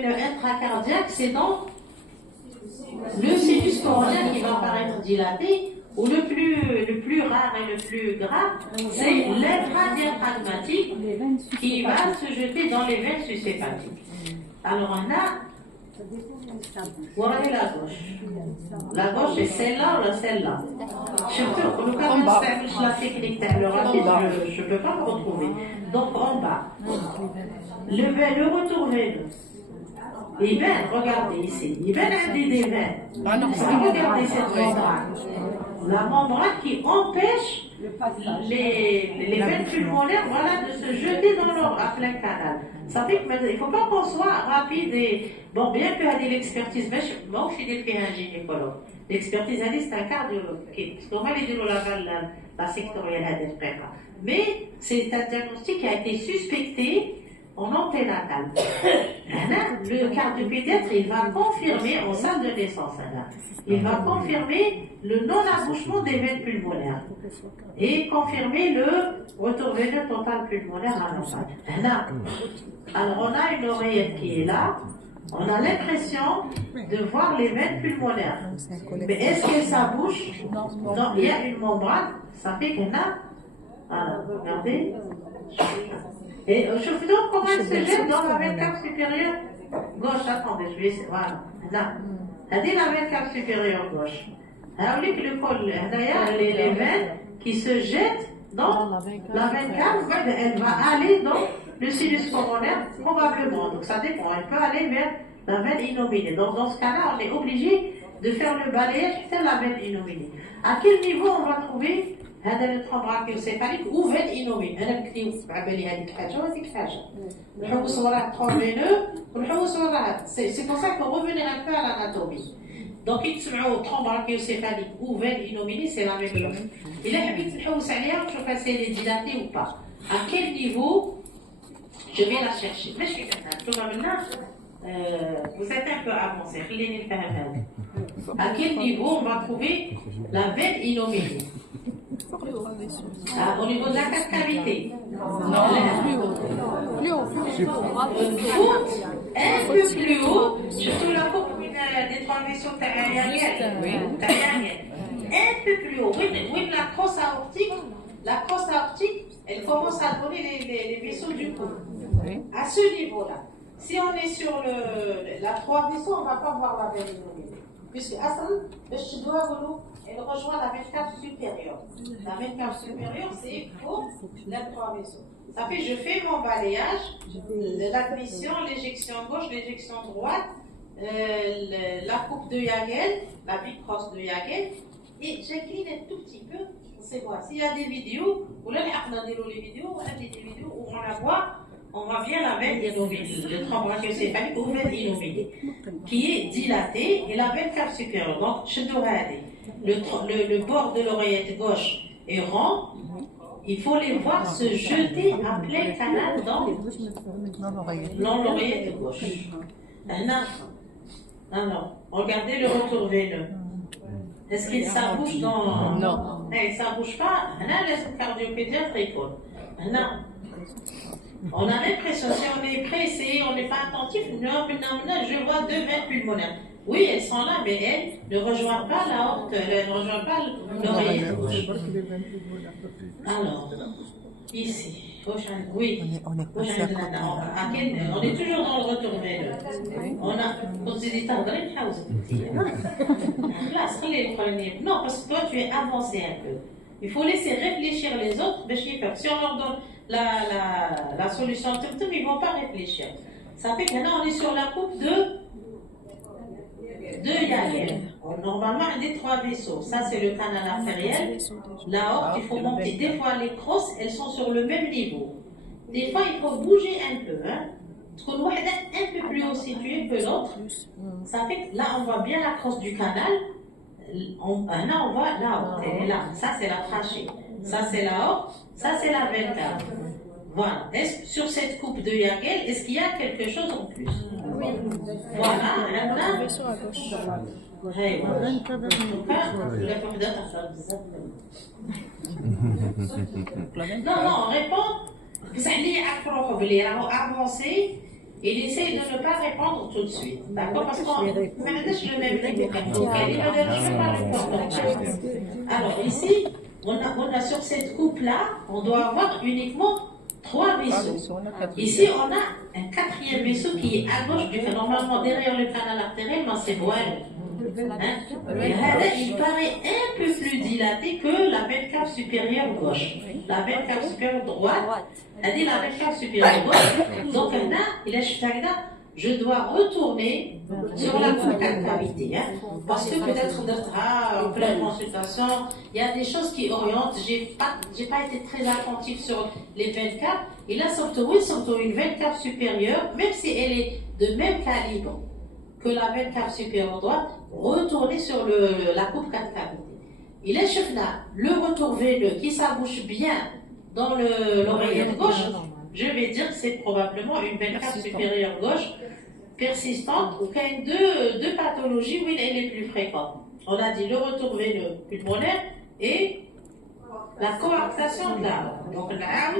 le intracardiaque, c'est dans le sinus coronaire qui va paraître dilaté, ou le plus rare et le plus grave, c'est l'intradiaphragmatique qui va se jeter dans les veines succépatiques. Alors on a, voilà la gauche. La gauche est celle-là ou celle-là. Le cas de la technique le rapide, je ne peux pas me retrouver. Donc en bas, le retour veineux. Et bien, regardez ici, il va y des veines. Regardez cette membrane. La membrane qui empêche les veines pulmonaires, voilà, de se jeter dans leur à plein canal. Ça fait qu'il ne faut pas qu'on soit rapide et bon, bien que l'expertise, moi je suis un gynécologue. L'expertise, c'est un cardiologue. Parce qu'on va aller dire la sectorielle, mais c'est un diagnostic qui a été suspecté en anténatal. Le cardiopédiatre, il va confirmer en salle de naissance, il va confirmer le non-abouchement des veines pulmonaires et confirmer le retour veineux total pulmonaire anormal. Alors on a une oreillette qui est là, on a l'impression de voir les veines pulmonaires. Mais est-ce que ça bouge? Non, il y a une membrane, ça fait qu'il y en a. Alors, regardez. Et je vous donne comment elle se jette dans la veine cave supérieure gauche. Attendez, je vais essayer. Voilà. Là. Elle dit la veine cave supérieure gauche. Alors, le col, d'ailleurs, les veines qui se jettent dans la veine cave, elle va aller dans le sinus coronaire, probablement. Donc, ça dépend. Elle peut aller vers la veine innominée. Donc, dans ce cas-là, on est obligé de faire le balayage de la veine innominée. À quel niveau on va trouver هذا le tronc brachiocéphalique ou veine innominée. أنا بكتي بعبالي هذيك حاجة وهذيك حاجة. نحوس وراها tronc veineux ونحوس وراها. C'est pour ça qu'on revenir un peu à l'anatomie. Donc ils تسمعوا tronc brachiocéphalique ou veine innominée, c'est la même chose. إلا حبيت نحوس عليها ونشوف si elle est dilatée ou pas. À quel niveau je vais la chercher. ماشي maintenant. Vous êtes un peu avancé. خليني نفهم هذا. À quel niveau on va trouver la veine innominée? Au niveau de la cavité. Non, plus haut. Plus haut. Un peu plus haut, surtout la coupe des trois vaisseaux tarianiennes. Un peu plus haut. Oui, la crosse aortique, elle commence à donner les vaisseaux du cou. À ce niveau-là. Si on est sur la trois vaisseaux, on ne va pas voir la veine innominée. Puisque je dois elle rejoint la veine cave supérieure. La veine cave supérieure, c'est pour les trois vaisseaux. Ça fait je fais mon balayage, l'admission, l'éjection gauche, l'éjection droite, la coupe de Yagel, la bicrosse de Yagel, et j'incline un tout petit peu. C'est moi. S'il y a des vidéos, ou là, les vidéos, on a des vidéos où on la voit. On voit bien la veine innominée, le tronc brachiocéphalique ou veine innominée, qui est dilatée, et la veine cave supérieure. Donc, le bord de l'oreillette gauche est rond, il faut les voir se jeter à plein canal dans l'oreillette gauche. Non. Regardez le retour veineux. Est-ce que ça bouge dans... Non. Ça ne bouge pas. Le cardiopédiatre répond. On a l'impression, si on est pressé, on n'est pas attentif, je vois deux veines pulmonaires. Oui, elles sont là, mais elles ne rejoignent pas l'aorte, elles ne rejoignent pas l'oreille gauche. Alors, ici, oui, on est toujours dans le retour veineux. On a posé des tas de non, parce que toi, tu es avancé un peu. Il faut laisser réfléchir les autres. Si on leur donne la solution, ils ne vont pas réfléchir. Ça fait que maintenant, on est sur la coupe de Yagel. Normalement, il y a des trois vaisseaux. Ça, c'est le canal artériel. L'aorte, il faut monter. Des fois, les crosses, elles sont sur le même niveau. Des fois, il faut bouger un peu. Parce qu'on doit être un peu plus haut situé que l'autre. Ça fait que là, on voit bien la crosse du canal. Là, on voit l'aorte, elle est là. Ça, c'est la trachée. Ça, c'est l'aorte. Ça, c'est la veine cave. Voilà. Sur cette coupe de Yagel, est-ce qu'il y a quelque chose en plus? Oui. Voilà. Maintenant. Non, on répond. Vous allez avancé. il essaie de ne pas répondre tout de suite. D'accord? Parce qu'on n'a pas le même niveau cardiaque. Il ne donne pas le pourcentage. Alors ici, on a sur cette coupe-là, on doit avoir uniquement 3 vaisseaux. Ici, on a un 4e vaisseau qui est à gauche du canal. Normalement, derrière le canal artériel, c'est voilà. Il paraît un peu plus dilaté que la veine cave supérieure gauche. La veine cave supérieure droite, elle dit la veine cave supérieure gauche. Donc là, je dois retourner sur la coupe cavité. Parce que peut-être en pleine consultation, il y a des choses qui orientent. J'ai pas été très attentive sur les veines caves. Et là, surtout une veine cave supérieure, même si elle est de même calibre que la veine cave supérieure droite, retourner sur la coupe cavité. Il est le retour veineux qui s'abouche bien dans l'oreillette gauche. Je vais dire que c'est probablement une veine cave supérieure gauche persistante ou qu'il y a deux pathologies où elle est plus fréquente. On a dit le retour veineux pulmonaire et la coarctation de l'aorte. Donc là,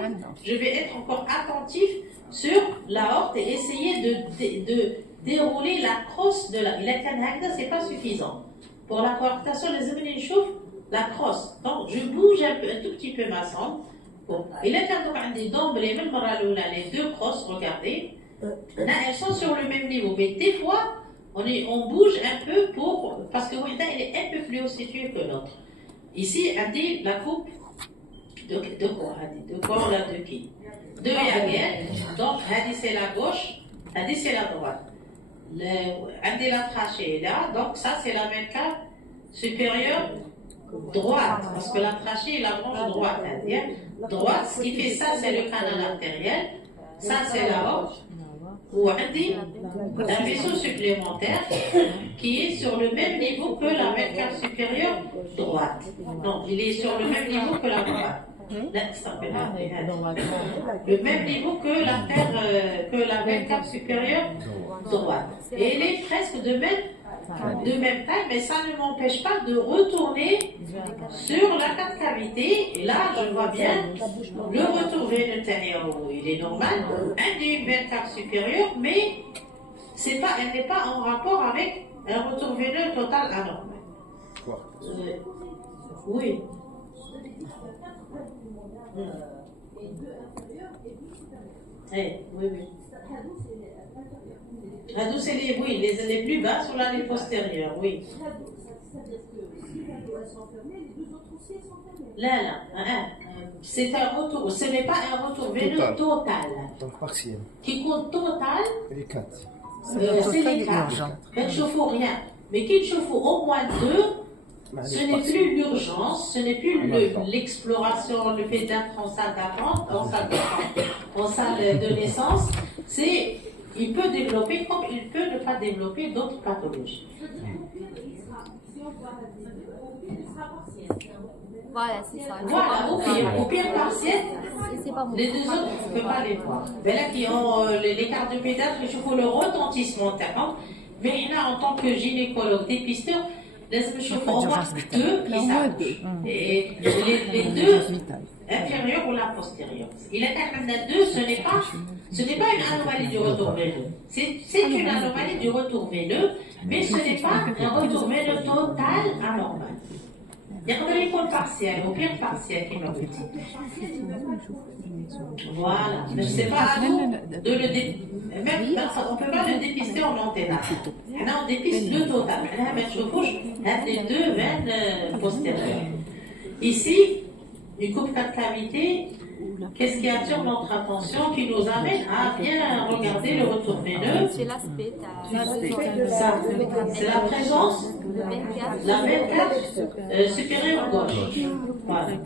je vais être encore attentif sur l'aorte et essayer de dérouler la crosse de la. C'est pas suffisant. Pour la coarctation, les amis chauffent la crosse. Donc je bouge un tout petit peu ma sonde. Bon. Et là, quand on a des dents, les deux crosses, regardez. Là, elles sont sur le même niveau, mais des fois, on bouge un peu parce que Wahda, elle est un peu plus haut située que l'autre. Ici, on dit la coupe de quoi on a de qui? De Yaguer. Donc, c'est la gauche, c'est la droite. On dit la trachée là, donc ça, c'est la veine cave supérieure droite, parce que la trachée est la branche droite. Droite, ce qui fait ça, c'est le canal artériel, ça, c'est la horte. Ou un vaisseau supplémentaire qui est sur le même niveau que la veine cave supérieure droite. Non, il est sur le même niveau que la droite. Le même niveau que la veine cave supérieure droite. Et elle est presque de même taille, mais ça ne m'empêche pas de retourner sur la cavité. Et là, je vois bien le retour veineux intérieur, il est normal, une veine cave supérieure, mais elle n'est pas en rapport avec un retour veineux total anormal. Oui. Oui. La douce, les plus bas sur l'année postérieure, oui. Là, c'est un retour, ce n'est pas un retour veineux total. Donc partiel. Qui compte total, les 4. c'est les 4. Il ne chauffe rien. Mais qu'il chauffe au moins 2, ce n'est plus l'urgence, ce n'est plus l'exploration, le fait d'être en salle d'attente, en salle de naissance. Il peut développer comme il peut ne pas développer d'autres pathologies. Voilà, c'est ça. Voilà, au pire partiel, les deux autres, on ne peut pas les voir. Mais là, qui ont les cartes de pédatre, il faut le retentissement interne. Mais là, en tant que gynécologue dépisteur, laisse-moi chauffer au moins 2 qui s'approchent. Et les deux inférieurs ou la postérieure. Il est à 2, ce n'est pas une anomalie du retour veineux. C'est une anomalie du retour veineux, mais ce n'est pas un retour veineux total anormal. Il y a comme l'école partielle, au pire partiel qui m'a dit. Voilà. Mais je ne sais pas à nous de le dépister. On ne peut pas le dépister en antenne. Là, on dépiste le total. Là, les deux veines postérieures. Ici, une coupe 4 cavités. Qu'est-ce qui attire notre attention, qui nous amène à bien regarder le retour veineux? C'est l'aspect. C'est la présence, la veine cave supérieure gauche. Voilà.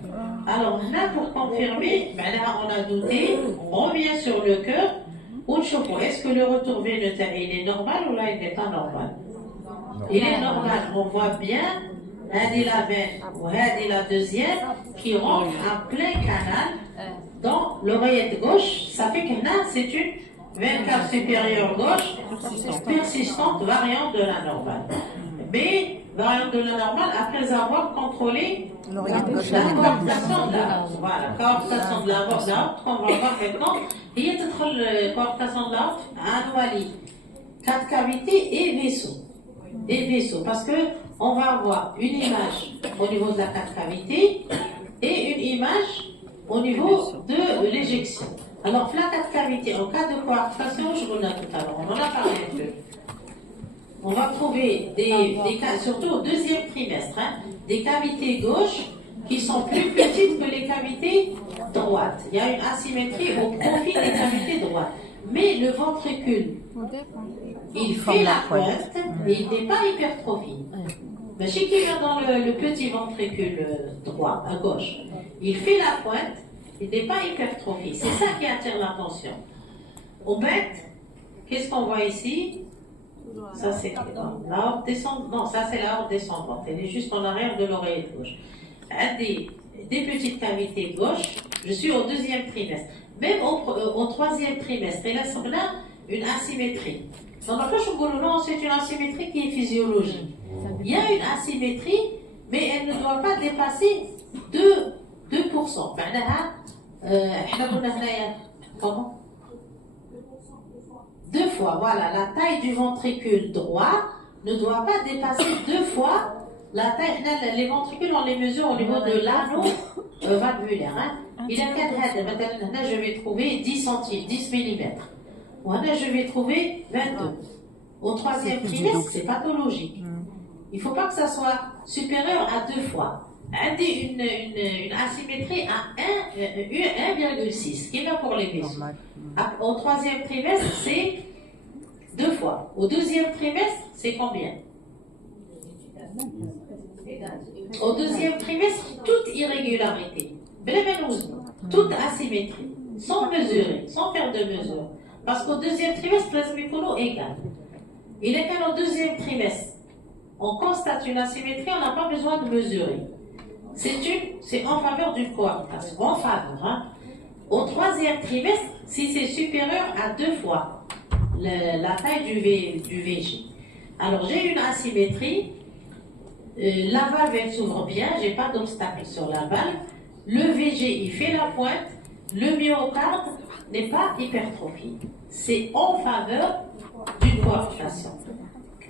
Alors là, pour confirmer, là, on a douté, on revient sur le cœur. Est-ce que le retour veineux, il est normal ou là, il n'est pas normal? Il est normal, on voit bien. هذه la veine ou هذه la deuxième qui rentre en plein canal dans l'oreillette gauche. Ça fait que là, c'est une veine cave supérieure gauche persistante variante de la normale. Mais variante de la normale après avoir contrôlé la coarctation de l'aorte. Voilà, coarctation de l'aorte qu'on va voir maintenant. هي تدخل coarctation de l'aorte, anomalie, 4 cavités et vaisseaux. Et vaisseaux, parce que on va avoir une image au niveau de la 4 cavités et une image au niveau de l'éjection. Alors, la 4 cavités, en cas de coarctation, je vous l'ai tout à l'heure, on en a parlé un peu. On va trouver des cas, surtout au deuxième trimestre, des cavités gauches qui sont plus petites que les cavités droites. Il y a une asymétrie au profil des cavités droites. Mais le ventricule, il fait la pointe et il n'est pas hypertrophié. Mais chez qui vient dans le petit ventricule droit, à gauche, il fait la pointe, il n'est pas hypertrophié. C'est ça qui attire l'attention. Au bête, qu'est-ce qu'on voit ici? Ça c'est l'aorte descendante. Non, ça c'est l'aorte descendante. Elle est juste en arrière de l'oreille gauche. Des petites cavités gauches. Je suis au deuxième trimestre. Même au troisième trimestre, il y a une asymétrie. Donc après, je vous dis non, c'est une asymétrie qui est physiologique. Il y a une asymétrie, mais elle ne doit pas dépasser 2%. Comment? 2 fois, voilà, la taille du ventricule droit ne doit pas dépasser 2 fois la taille. Les ventricules, on les mesure au niveau de l'anneau valvulaire. Il a 4 heads. Maintenant, je vais trouver 10 centimes, 10 mm. Maintenant, je vais trouver 22. Au troisième trimestre, c'est pathologique. Il ne faut pas que ça soit supérieur à 2 fois. Une asymétrie à 1,6, qui est là pour les vaisseaux. Au troisième trimestre, c'est 2 fois. Au deuxième trimestre, c'est combien? Au deuxième trimestre, toute irrégularité, toute asymétrie, sans mesurer, sans faire de mesure. Parce qu'au deuxième trimestre, plasmicono égal. Il est qu'au deuxième trimestre, on constate une asymétrie, on n'a pas besoin de mesurer. C'est en faveur d'une coarctation, en faveur. Au troisième trimestre, si c'est supérieur à 2 fois la taille du VG. Alors j'ai une asymétrie, la valve elle s'ouvre bien, j'ai pas d'obstacle sur la valve, le VG il fait la pointe, le myocarde n'est pas hypertrophié. C'est en faveur d'une coarctation.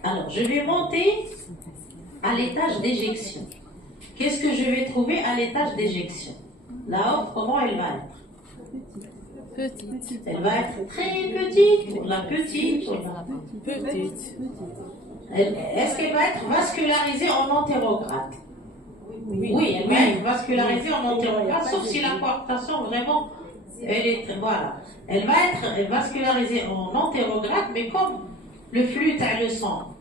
Alors je vais monter à l'étage d'éjection. Qu'est-ce que je vais trouver à l'étage d'éjection? L'aorte, comment elle va être? Petite. Elle va être très petite, pour la petite. Petite. Est-ce qu'elle va être vascularisée en antérograde? Oui, elle va être vascularisée en antérograde, sauf si la coarctation vraiment, elle va être vascularisée en antérograde, mais comme le flux le sang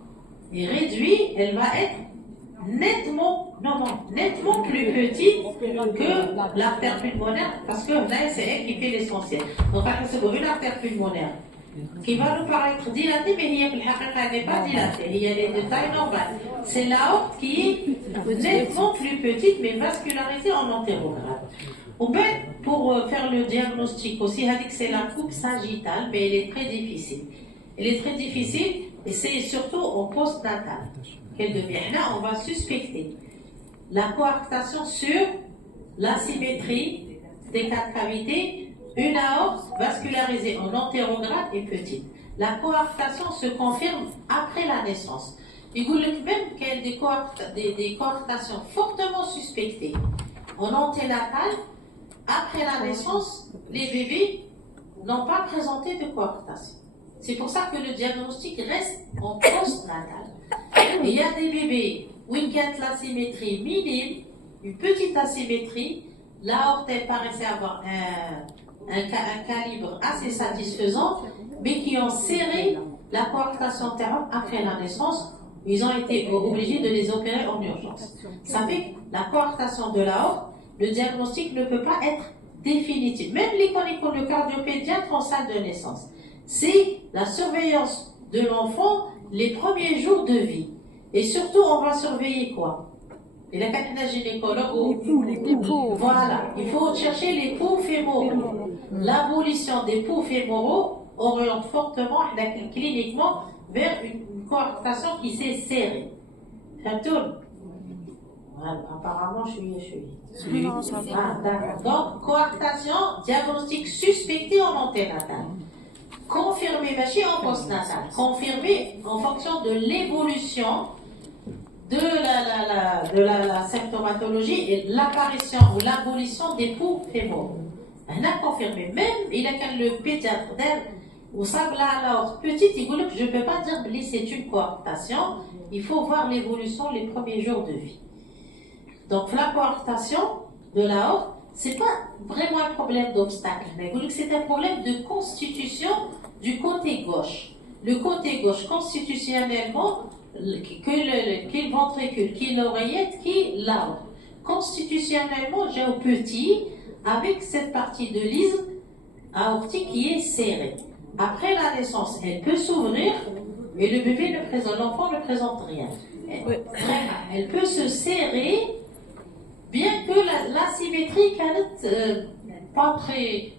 est réduit, elle va être nettement plus petite que l'artère pulmonaire, parce que là, c'est elle qui fait l'essentiel. Donc, c'est une artère pulmonaire qui va nous paraître dilatée, mais elle n'est pas dilatée, il y a les détails normales. C'est l'aorte qui est nettement plus petite, mais vascularisée en antérograde. Pour faire le diagnostic aussi, c'est la coupe sagittale, mais elle est très difficile. Elle est très difficile, et c'est surtout au postnatal qu'elle devient. Là, on va suspecter la coarctation sur l'asymétrie des 4 cavités, une aorte vascularisée en antérograde et petite. La coarctation se confirme après la naissance. Il vous dit même qu'il y a des coarctations fortement suspectées en anténatal. Après la naissance, les bébés n'ont pas présenté de coarctation. C'est pour ça que le diagnostic reste en postnatal. Il y a des bébés où il y a de l'asymétrie minime, une petite asymétrie, l'aorte paraissait avoir un calibre assez satisfaisant, mais qui ont serré la coarctation antérieure après la naissance. Ils ont été obligés de les opérer en urgence. Ça fait que la coarctation de l'aorte, le diagnostic ne peut pas être définitif. Même le cardiopédiatre en salle de naissance. C'est la surveillance de l'enfant les premiers jours de vie. Et surtout, on va surveiller quoi? Et la gynécologue, les poux. Voilà, il faut chercher les poux fémoraux. L'abolition des poux fémoraux oriente fortement, cliniquement, vers une coarctation qui s'est serrée. Apparemment, je suis. Ah, d'accord. Donc, coarctation, diagnostic suspecté en anténatal. Confirmé, mais en postnatal. Confirmé en fonction de l'évolution de la symptomatologie et de l'apparition ou l'abolition des poux fémoraux. On a confirmé. Même, il a qu'un le pédiatre d'air, ou ça, alors, petite, il dit que je ne peux pas dire que c'est une coarctation. Il faut voir l'évolution les premiers jours de vie. Donc, la coarctation de l'aorte, ce n'est pas vraiment un problème d'obstacle, mais c'est un problème de constitution du côté gauche. Le côté gauche, constitutionnellement, qui le ventricule, qui l'oreillette, qui l'aorte. Constitutionnellement, j'ai au petit, avec cette partie de l'isthme aortique qui est serrée. Après la naissance, elle peut s'ouvrir, mais le bébé ne présente, l'enfant ne présente rien. Elle peut se serrer, bien que l'asymétrie pas très...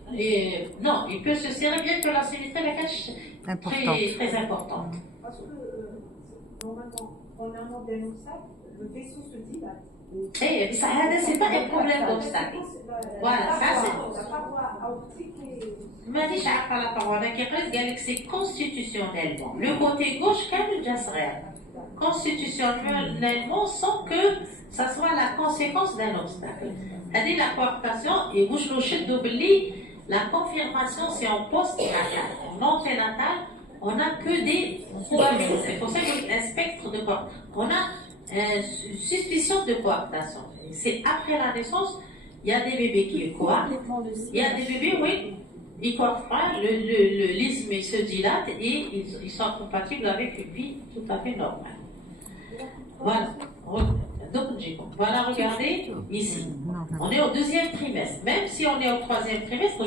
non, il peut se serrer bien que l'asymétrie est très importante. Parce que, normalement, premièrement, d'un obstacle, le vaisseau se dilate. Et ça, c'est pas un problème d'obstacle. Voilà, ça c'est... La paroi aortique est... مانيش عارفه لا paroi انا كي قريت قال لك سي constitutionnellement le côté gauche كامل جا صغير constitutionnellement sans que ça soit la conséquence d'un obstacle. هذه la coarctation et واش لو شدوا باللي la confirmation c'est en postnatal. En anténatal, on n'a que des problèmes. C'est pour ça qu'il y a un spectre de coarctation. On a une suspicion de coarctation. C'est après la naissance, il y a des bébés qui coartent. Il y a des bébés, oui, ils coartent pas, l'isthme se dilate et ils sont compatibles avec une vie tout à fait normale. Voilà. Donc, voilà, regardez ici. On est au deuxième trimestre. Même si on est au troisième trimestre,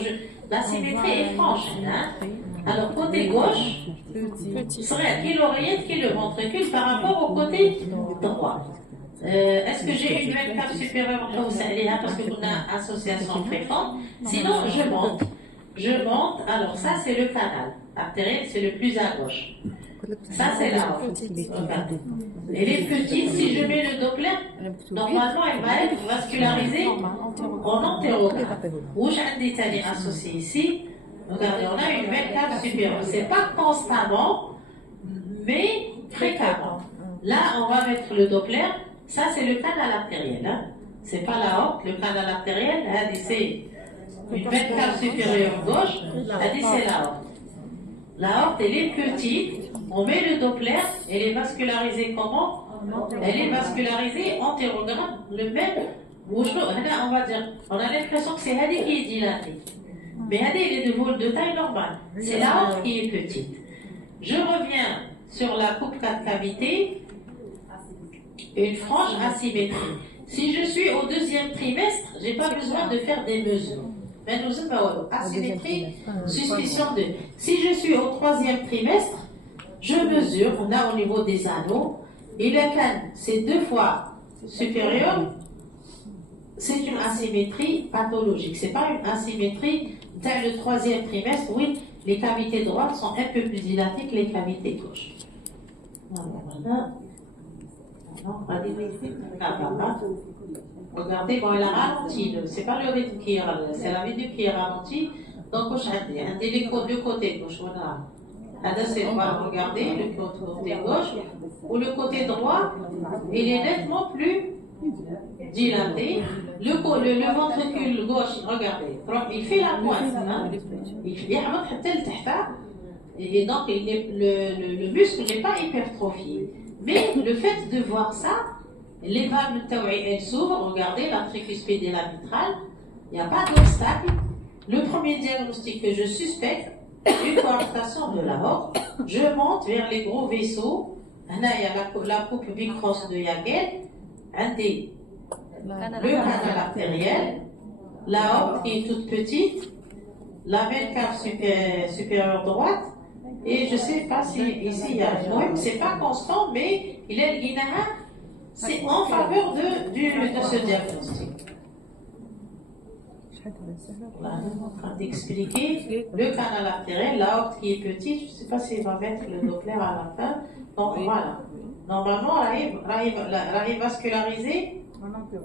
la symétrie est franche. Hein? Alors, côté gauche, serait qui l'oreillette, qui le ventricule par rapport au côté droit. Est-ce que j'ai une même cave supérieure parce que on a association fréquente? Sinon, je monte. Je monte. Alors, ça, c'est le canal artériel, c'est le plus à gauche. Ça, c'est la haute. Elle est petite. Si je mets le Doppler, normalement, elle va être vascularisée en entérogramme. Où j'ai un détail associé ici. Regardez, on a une belle cave supérieure. C'est pas constamment, mais fréquemment. Là, on va mettre le Doppler. Ça, c'est le canal artériel. Hein. C'est pas la haute, le canal artériel. C'est une belle cave supérieure gauche. C'est la haute. La haute, elle est petite. On met le Doppler, elle est vascularisée comment? Elle est vascularisée entérogramme, le même. On va dire, on a l'impression que c'est Hadi qui est dilaté. Mais Hadi, elle est de taille normale. C'est la haute qui est petite. Je reviens sur la coupe 4 cavités, une franche asymétrie. Si je suis au deuxième trimestre, je n'ai pas besoin de faire des mesures. Mais nous avons asymétrie, suspicion de. Si je suis au troisième trimestre, je mesure, on a au niveau des anneaux, et le canne, c'est 2 fois supérieur, c'est une asymétrie pathologique. Ce n'est pas une asymétrie dans le troisième trimestre, oui, les cavités droites sont un peu plus dilatées que les cavités gauches. Voilà. Regardez, bon, elle a ralenti, c'est pas le rythme qui est ralenti, c'est la vidéo qui est ralentie. Donc, on a deux côtés gauche, voilà. C'est regardez le côté gauche ou le côté droit, il est nettement plus dilaté. Le ventricule gauche, regardez, il fait la pointe. Hein? Il fait et donc le muscle n'est pas hypertrophié. Mais le fait de voir ça, les valves elles s'ouvrent, regardez la tricuspide et la mitrale, il n'y a pas d'obstacle. Le premier diagnostic que je suspecte, une coarctation de l'aorte, je monte vers les gros vaisseaux. Là, il y a la coupe bicross de Yagel, le canal artériel, l'aorte qui est toute petite, la même cave supérieure droite, et je ne sais pas si ici il y a un c'est pas constant, mais il est le guinaha, c'est en faveur de ce diagnostic. Là, nous sommes en train d'expliquer le canal artériel, l'aorte qui est petite. Je ne sais pas s'il va mettre le Doppler à la fin. Donc voilà. Normalement, elle est vascularisée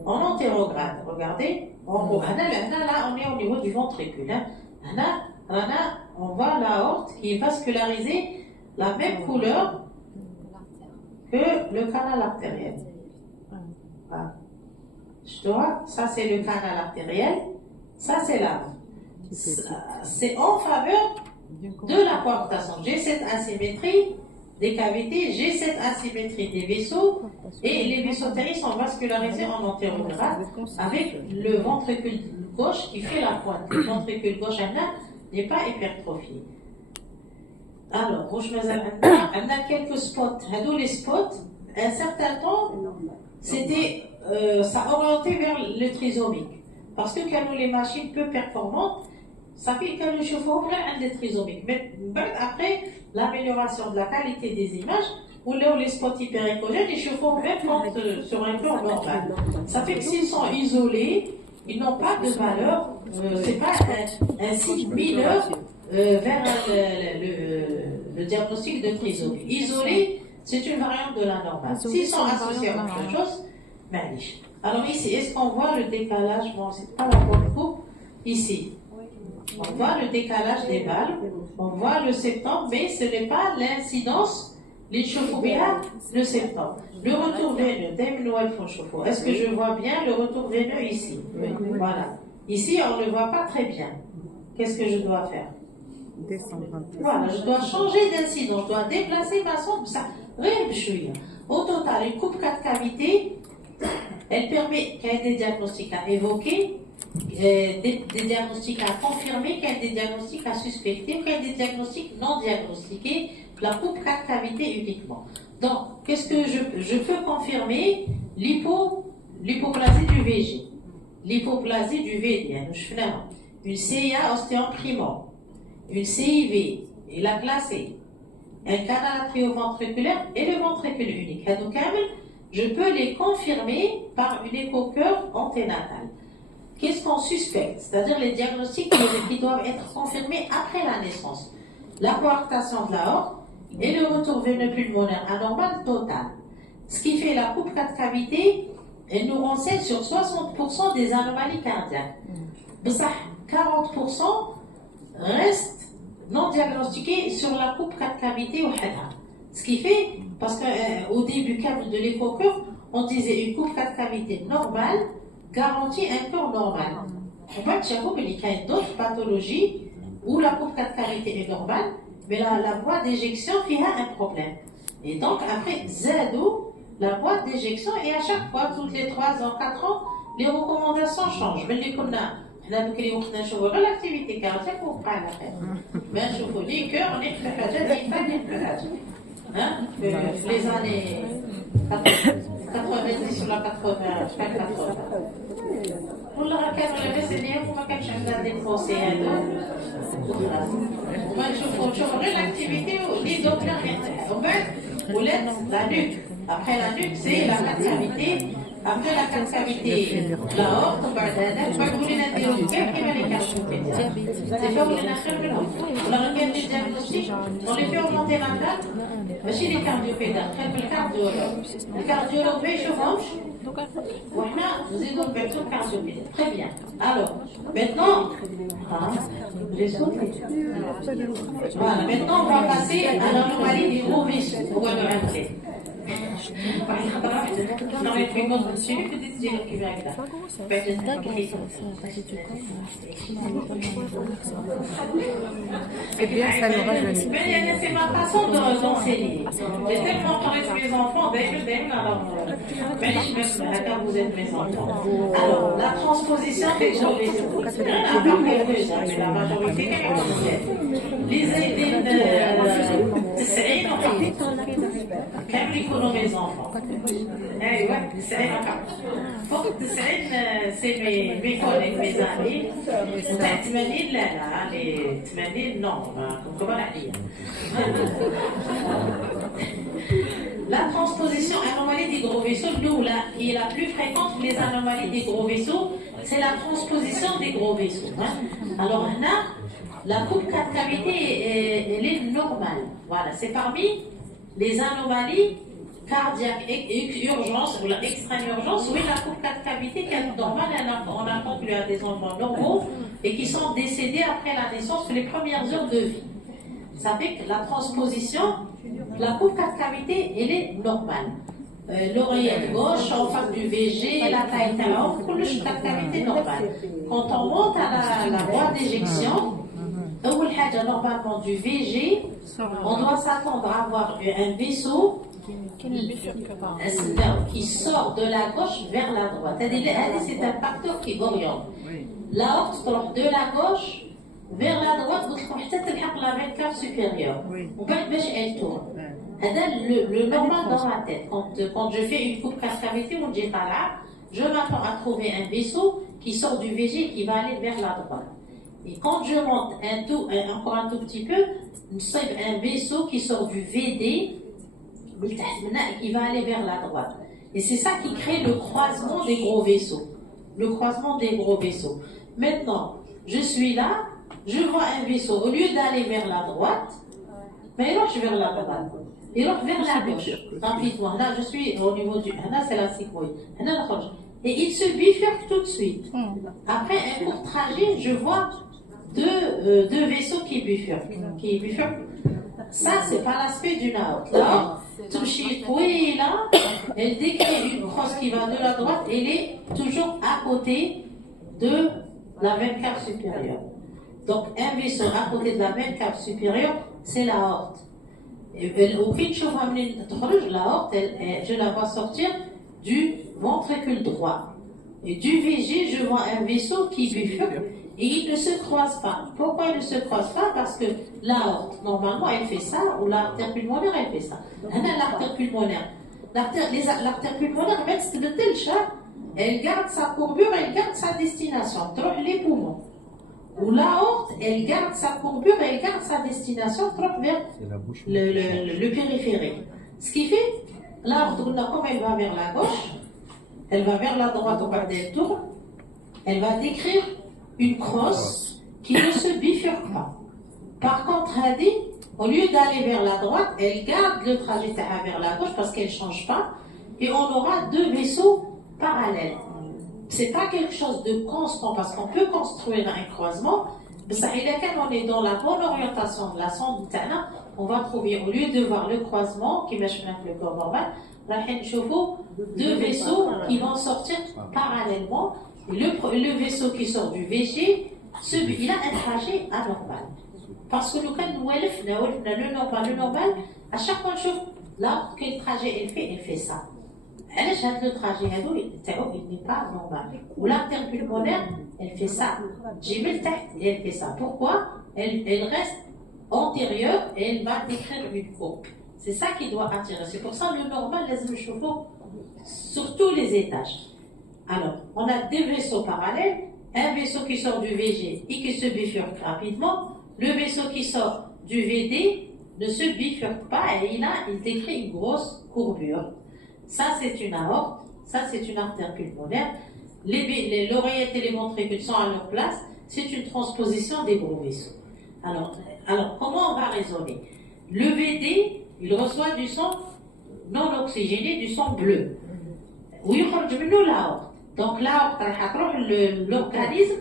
en antérograde. Regardez. Là, on est au niveau du ventricule. Là, on voit l'aorte qui est vascularisée, la même couleur que le canal artériel. Voilà. Ça c'est le canal artériel, ça c'est l'aorte. C'est en faveur de la coarctation. J'ai cette asymétrie des cavités, j'ai cette asymétrie des vaisseaux, et les vaisseaux terriens sont vascularisés en antérograde avec le ventricule gauche qui fait la pointe. Le ventricule gauche n'est pas hypertrophié. Alors, on a quelques spots. Les spots, un certain temps, c'était ça orienté vers le trisomique. Parce que quand les machines peu performantes, ça fait que le chauffeur a un trisomique. Mais après l'amélioration de la qualité des images, ou là où les spots hyperéchogènes, les chauffeurs même montent sur un plan normal. Ça fait que s'ils sont isolés, ils n'ont pas de valeur, c'est pas un signe mineur vers le diagnostic de trisomie. Isolé, c'est une variante de la normale. S'ils sont associés à autre chose, magnifique. Alors ici, est-ce qu'on voit le décalage? Bon, c'est pas la bonne coupe. Ici, on voit le décalage des valves, on voit le septembre, mais ce n'est pas l'incidence, l'échauffourée, le septembre. Le retour veineux, est-ce que je vois bien le retour veineux ici? Voilà. Ici, on ne le voit pas très bien. Qu'est-ce que je dois faire? Voilà, je dois changer d'incidence, je dois déplacer ma sonde. Au total, une coupe 4 cavités, elle permet qu'il y ait des diagnostics à évoquer, des diagnostics à confirmer, qu'il y ait des diagnostics à suspecter, qu'il y ait des diagnostics non diagnostiqués, la coupe 4 cavités uniquement. Donc, qu'est-ce que je peux confirmer? L'hypoplasie du VG, l'hypoplasie du VD, une CIA ostéomprimant, une CIV, et la classée, un canal atrioventriculaire et le ventricule unique. Donc, je peux les confirmer par une écho-cœur anténatale. Qu'est-ce qu'on suspecte? C'est-à-dire les diagnostics qui doivent être confirmés après la naissance. La coarctation de l'aorte et le retour veineux pulmonaire anormal total. Ce qui fait la coupe 4 cavités, elle nous renseigne sur 60% des anomalies cardiaques. 40% restent non diagnostiqués sur la coupe 4 cavités au Hadha. Ce qui fait, parce qu'au début de l'écho-cœur, on disait une coupe 4 cavités normale garantit un cœur normal. En fait, il y a d'autres pathologies où la coupe 4 cavités est normale, mais la voie d'éjection fait un problème. Et donc, après, Zado, la voie d'éjection, et à chaque fois, toutes les 3 ans, 4 ans, les recommandations changent. Mais les l'activité cardiaque ou pas la fête. Mais je vous dis que on est les années 90 sur la 80, pour le raquette, on avait essayé pour ma cache à des conseils. Moi, je ferai l'activité au lit Doppler. En fait, vous l'êtes la nuque. Après la nuque, c'est la 4 cavités. Après la 4 cavités, l'aorte, on va vous l'interroger qui va les cacher. C'est pas vous l'interroger. On a regardé le diagnostic, on les fait augmenter la plaque. Chez les cardiopédales, le cardiologue. Le cardiologue fait chauffe. Nous allons faire le cardiopédale. Très bien. Alors, maintenant, voilà, maintenant on va passer à l'anomalie du gros vaisseau. On va le rentrer. C'est bien, ça nous rajeunit. C'est ma façon d'enseigner. J'ai tellement parlé de mes enfants, vous êtes mes enfants. Alors, la transposition des gros vaisseaux. À part quelques-uns, la majorité كانوا يكونوا mes enfants. ايوه 90 فوق 90 سي مي كوليك مي زامي تاع 80 لا يعني 80 نو كبر عليا. La transposition anomalie des gros vaisseaux, qui est la plus fréquente, les anomalies des gros vaisseaux, c'est la transposition des gros vaisseaux. Hein. Alors là, la coupe 4 cavités, elle est normale. Voilà, c'est parmi les anomalies cardiaques et urgence ou l'extrême urgence, oui, la coupe 4 cavités qui est normale, on a conclu à des enfants normaux et qui sont décédés après la naissance les premières heures de vie. Ça fait que la transposition, la coupe 4 cavités, elle est normale. L'oreillette gauche en face du VG, la taille talon, pour le 4 cavités normale. Quand on monte à la voie d'éjection, normalement du VG, on doit s'attendre à avoir un vaisseau qui sort de la gauche vers la droite. C'est un facteur qui oriente. L'aorte de la gauche vers la droite, la veine cave supérieure. On peut elle tourne. Le normal dans ma tête. Quand je fais une coupe 4 cavités, je m'attends à trouver un vaisseau qui sort du VG et qui va aller vers la droite. Et quand je monte encore un tout petit peu, c'est un vaisseau qui sort du VD qui va aller vers la droite. Et c'est ça qui crée le croisement des gros vaisseaux. Le croisement des gros vaisseaux. Maintenant, je suis là, je vois un vaisseau. Au lieu d'aller vers la droite, mais là, je vais vers la droite. Et là, vers la gauche. Rapidement. Là, je suis au niveau du. Là, c'est la cycloïde. Et il se bifurque tout de suite. Après un court trajet, je vois deux vaisseaux qui bifurquent. Ça, c'est pas l'aspect d'une aorte. L'aorte, elle décrit une crosse qui va de la droite, elle est toujours à côté de la veine cave supérieure. Donc, un vaisseau à côté de la veine cave supérieure, c'est l'aorte. L'aorte, je la vois sortir du ventricule droit. Et du VG, je vois un vaisseau qui bifurque et il ne se croise pas. Pourquoi il ne se croise pas? Parce que l'aorte, normalement, elle fait ça, ou l'artère pulmonaire, elle fait ça. L'artère pulmonaire, elle garde sa courbure, elle garde sa destination, les poumons. Ou l'aorte, elle garde sa courbure, elle garde sa destination vers le périphérique. Ce qui fait, l'aorte, comme elle va vers la gauche, elle va vers la droite au bas d'elle tourne, elle va décrire une crosse qui ne se bifurque pas. Par contre, au lieu d'aller vers la droite, elle garde le trajet vers la gauche parce qu'elle ne change pas, et on aura deux vaisseaux parallèles. C'est pas quelque chose de constant parce qu'on peut construire un croisement, mais ça, quand on est dans la bonne orientation de la sonde, on va trouver, au lieu de voir le croisement qui marche avec le corps normal, deux vaisseaux qui vont sortir parallèlement. Le vaisseau qui sort du VG, il a un trajet anormal. Parce que nous, quand nous le normal, à chaque fois là, quel trajet elle fait ça. Elle a le trajet, il n'est pas normal. Ou l'artère pulmonaire, elle fait ça. J'ai mis le tête et elle fait ça. Pourquoi? Elle reste antérieure et elle va décrire une courbe. C'est ça qui doit attirer. C'est pour ça que le normal laisse le chauffe sur tous les étages. Alors, on a deux vaisseaux parallèles, un vaisseau qui sort du VG et qui se bifurque rapidement. Le vaisseau qui sort du VD ne se bifurque pas et il décrit une grosse courbure. Ça, c'est une aorte, ça, c'est une artère pulmonaire. L'oreillette et les ventricules sont à leur place. C'est une transposition des gros vaisseaux. Alors, comment on va raisonner? Le VD, il reçoit du sang non oxygéné, du sang bleu. Oui, l'aorte. Donc l'aorte, l'organisme,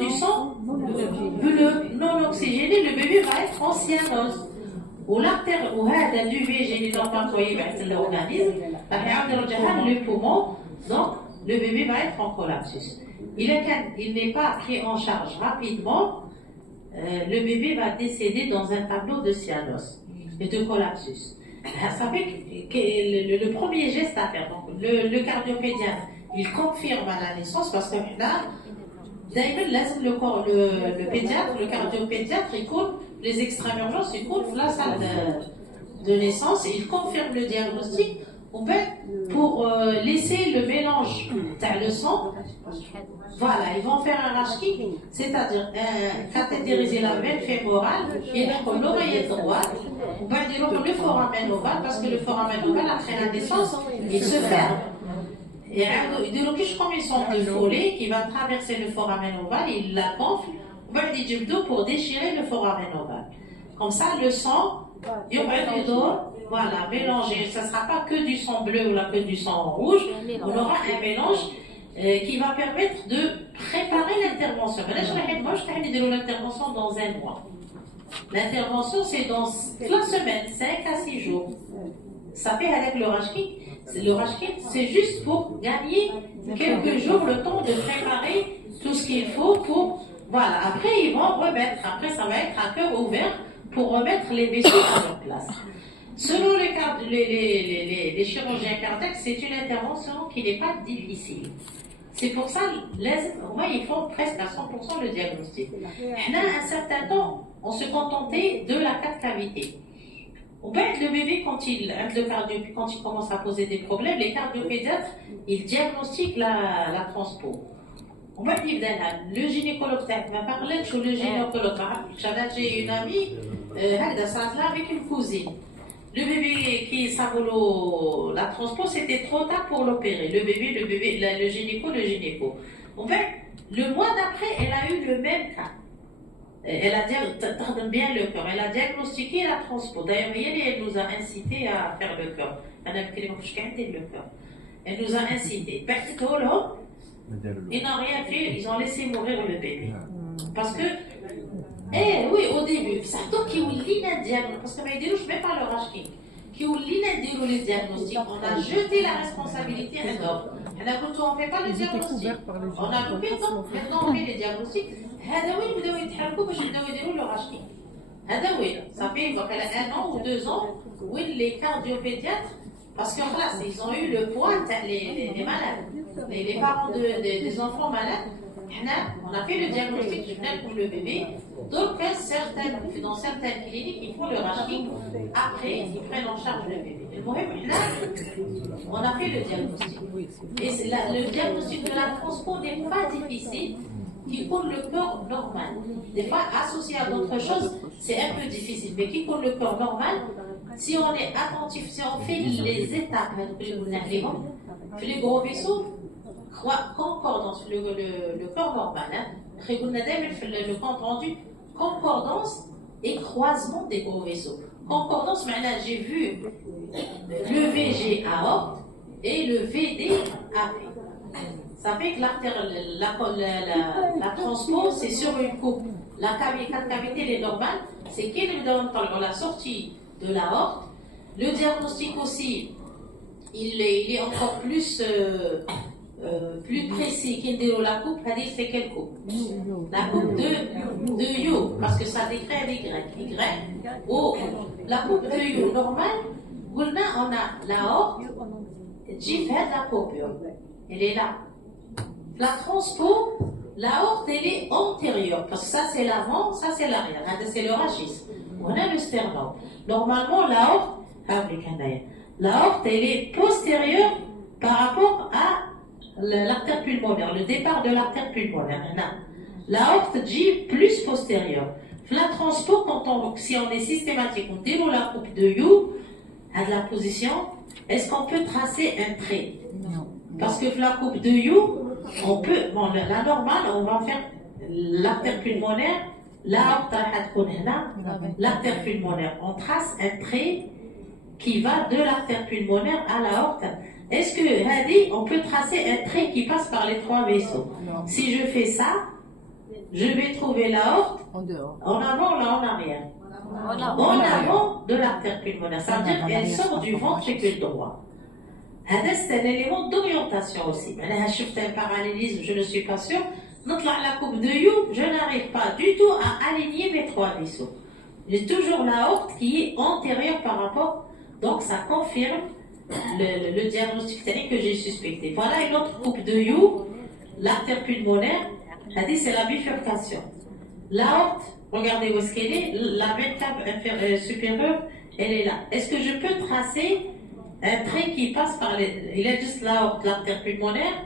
du sang bleu, non oxygéné, le bébé va être en cyanose. Ou l'artère, ou du VG, l'organisme, le poumon, donc le bébé va être en collapsus. Il n'est pas pris en charge rapidement, le bébé va décéder dans un tableau de cyanose et de collapsus. Ça fait que le premier geste à faire, donc le cardiopédiatre, il confirme à la naissance parce que là, le pédiatre, le cardiopédiatre, il court les extrêmes urgences, il court la salle de naissance et il confirme le diagnostic. Pour laisser le mélange le sang, voilà, ils vont faire un rashki, c'est-à-dire cathétériser la veine fémorale et l'oreillette droite, on va dire le foramen ovale, parce que le foramen ovale, après la naissance, il se ferme. Et comme une sorte de follet qui va traverser le foramen ovale, il la gonfle, on va lui dire d'eau pour déchirer le foramen ovale. Comme ça, le sang, il y aura du dos, voilà, mélangé. Ça ne sera pas que du sang bleu ou là, que du sang rouge. On aura un mélange qui va permettre de préparer l'intervention. Moi, je t'ai dit l'intervention dans un mois. L'intervention, c'est dans la semaine, 5 à 6 jours. Ça fait avec le rashkin, c'est juste pour gagner quelques jours le temps de préparer tout ce qu'il faut pour. Voilà, après ils vont remettre, après ça va être à cœur ouvert pour remettre les vaisseaux à leur place. Selon les chirurgiens cardiaques, c'est une intervention qui n'est pas difficile. C'est pour ça, ils font presque à 100% le diagnostic. À un certain temps, on se contentait de la 4 cavités. Au fait, le bébé, quand il commence à poser des problèmes, les cardiopédiatres, ils diagnostiquent la transpo. On va dire le gynécologue m'a parlé sur le gynécologue. J'ai une amie, avec une cousine. Le bébé qui s'avolo la transpo, c'était trop tard pour l'opérer. Le gynéco. En fait, le mois d'après, elle a eu le même cas. Elle a bien le cœur. Elle a diagnostiqué la transpo. D'ailleurs, elle nous a incité à faire le cœur. Elle nous a incité. Ils n'ont rien fait, ils ont laissé mourir le bébé. Parce que, oui, au début, surtout qui ont diagnostic, parce que même pas le rashkin, qui ont le diagnostic, on a jeté la responsabilité à l'homme. On ne fait pas le diagnostic. On a coupé, maintenant on fait le diagnostic. Ça fait 1 an ou 2 ans où les cardiopédiatres, parce que voilà, ils ont eu le poids, les malades, les parents des enfants malades. On a fait le diagnostic pour le bébé. Donc, dans certaines cliniques, ils font le rashking. Après, ils prennent en charge le bébé. On a fait le diagnostic. Et le diagnostic de la transpo n'est pas difficile, qui coule le corps normal. Des fois, associé à d'autres choses, c'est un peu difficile. Mais qui coule le corps normal, si on est attentif, si on fait les étapes, les gros vaisseaux, concordance, le corps normal, le compte rendu, concordance et croisement des gros vaisseaux. Concordance, maintenant j'ai vu le VG aorte et le VD AP. Ça fait que la transpo, c'est sur une coupe. La cavité, elle est normale. C'est qu'elle est dans la sortie de l'aorte. Le diagnostic aussi, il est encore plus précis. La coupe, c'est quelle coupe? La coupe de You, parce que ça décrit un Y. La coupe de You normale, on a l'aorte, la coupure. Elle est là. La transpo, l'aorte, elle est antérieure, parce que ça c'est l'avant, ça c'est l'arrière. C'est le rachis. On a le sternum. Normalement, l'aorte, elle est postérieure par rapport à l'artère pulmonaire, le départ de l'artère pulmonaire. L'aorte dit plus postérieure. La transpo, si on est systématique, on déroule la coupe de You à la position, est-ce qu'on peut tracer un trait? Non. Parce que la coupe de You, on peut, la normale, on va faire l'artère pulmonaire, l'aorte, l'artère pulmonaire. On trace un trait qui va de l'artère pulmonaire à l'aorte. Est-ce que, on peut tracer un trait qui passe par les 3 vaisseaux? Si je fais ça, je vais trouver l'aorte en avant, là en arrière. En avant de l'artère pulmonaire. Ça veut dire qu'elle sort du ventricule droit. C'est un élément d'orientation aussi. Je fais un parallélisme, je ne suis pas sûre. Donc la coupe de You, je n'arrive pas du tout à aligner mes 3 vaisseaux. J'ai toujours l'aorte qui est antérieure par rapport. Donc ça confirme le diagnostic que j'ai suspecté. Voilà une autre coupe de You, l'artère pulmonaire. C'est la bifurcation. L'aorte, regardez où est-ce qu'elle est. La ventable supérieure, elle est là. Est-ce que je peux tracer un trait qui passe par il est juste l'aorte, l'artère pulmonaire?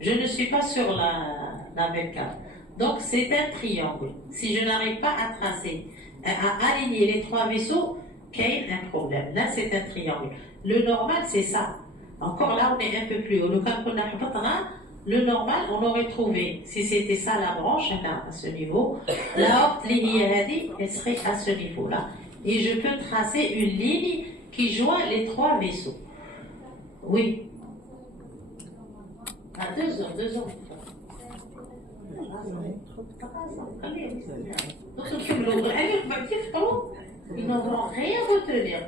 Je ne suis pas sur la ventable. Donc c'est un triangle. Si je n'arrive pas à tracer, à aligner les 3 vaisseaux, qu'il y a un problème. Là c'est un triangle. Le normal c'est ça. Encore là, on est un peu plus haut. Le normal, on aurait trouvé, si c'était ça la branche, à ce niveau, l'aorte linéaire, elle serait à ce niveau-là. Et je peux tracer une ligne qui joint les trois vaisseaux. Oui. À 2 heures, 2 heures. Ils n'en vont rien retenir.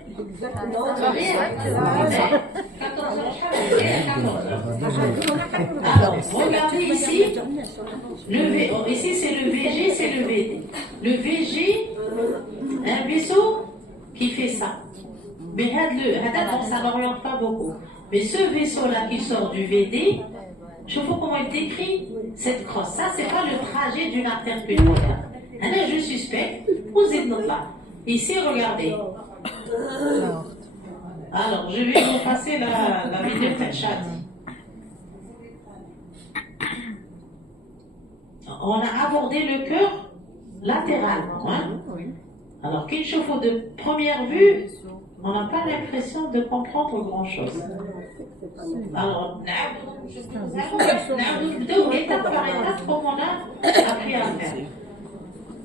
Alors, regardez ici. Ici, c'est le VG, c'est le VD. Le VG, un vaisseau qui fait ça. Mais ça n'oriente pas beaucoup. Mais ce vaisseau-là qui sort du VD, je vois comment il décrit cette crosse. Ça, c'est pas le trajet d'une artère pulmonaire. Là, je suspecte. Vous êtes là. Ici, regardez. Alors, je vais vous passer la vidéo de chat. On a abordé le cœur latéralement. Hein? Alors, qu'il chauffe de première vue, on n'a pas l'impression de comprendre grand-chose. Alors, étape par étape, comme on a appris à faire.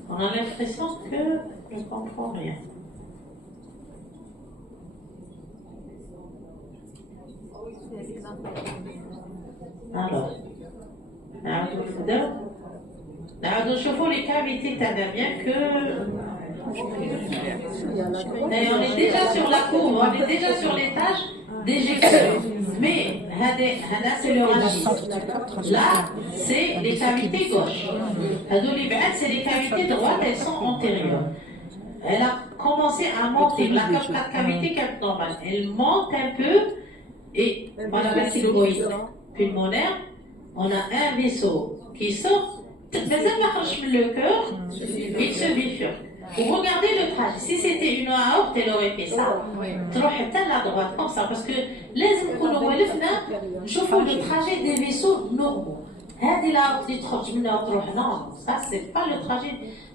On a l'impression que je ne comprends rien. Alors, chauffe les cavités, t'as bien que... Et on est déjà sur la courbe, on est déjà sur l'étage d'éjection. Mais là, c'est le rachis. Là, c'est les cavités gauches. C'est les cavités droites, elles sont antérieures. Elle a commencé à monter. La cavité normale, elle monte un peu. Et voilà la sylvoïde pulmonaire. On a un vaisseau qui sort. Mais le cœur, il se bifurque. Vous regardez le trajet. Si c'était une aorte, elle aurait fait ça. تروح حتى la droite comme ça parce que لازم نكونوا ولفنا نشوفوا le trajet des vaisseaux normaux. هذه l'aorte اللي تخرج منها وتروح non, ça c'est pas le trajet.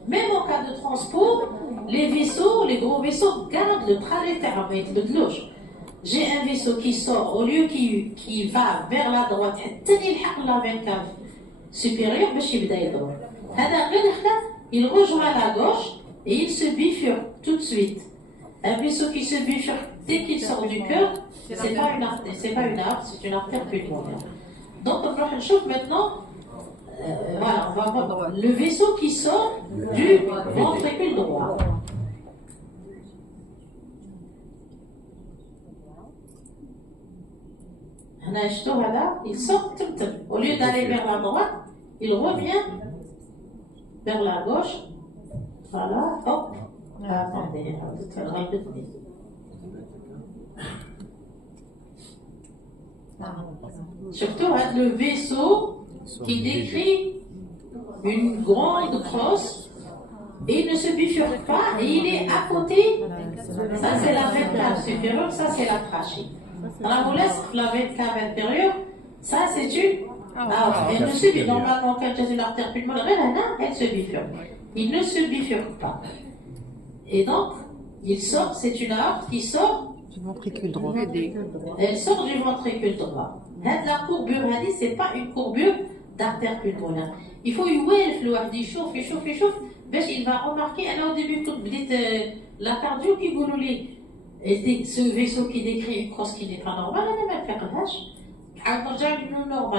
Même en cas de transport, les vaisseaux, les gros vaisseaux gardent le trajet thermique de l'auge. J'ai un vaisseau qui sort au lieu qui va vers la droite حتى يلحق la veine cave supérieure باش يبدا يدور. هذا غير il rejoint la gauche et il se bifurque tout de suite. Un vaisseau qui se bifurque dès qu'il sort du cœur, c'est pas une artère, c'est une artère pulmonaire. Donc on va voir maintenant, voilà, on va voir le vaisseau qui sort du ventricule droit. Il sort, au lieu d'aller vers la droite, il revient vers la gauche. Voilà, hop. Attendez, surtout le vaisseau qui décrit une grande crosse et il ne se bifurque pas et il est à côté. Ça c'est la veine cave supérieure, ça c'est la trachée. Dans la mollesse, la veine cave intérieure, ça c'est une. Elle ne se bifurque. Normalement, quand il y a une artère pulmonaire, elle se bifurque. Il ne se bifurque pas. Et donc, il sort, c'est une aorte qui sort du ventricule droit. Elle sort du ventricule droit. La courbure, ce n'est pas une courbure d'artère pulmonaire. Il faut y il chauffe, il va remarquer, alors au début, quand vous dites la cardio qui vous ce vaisseau qui décrit une crosse qui n'est pas normale, on va faire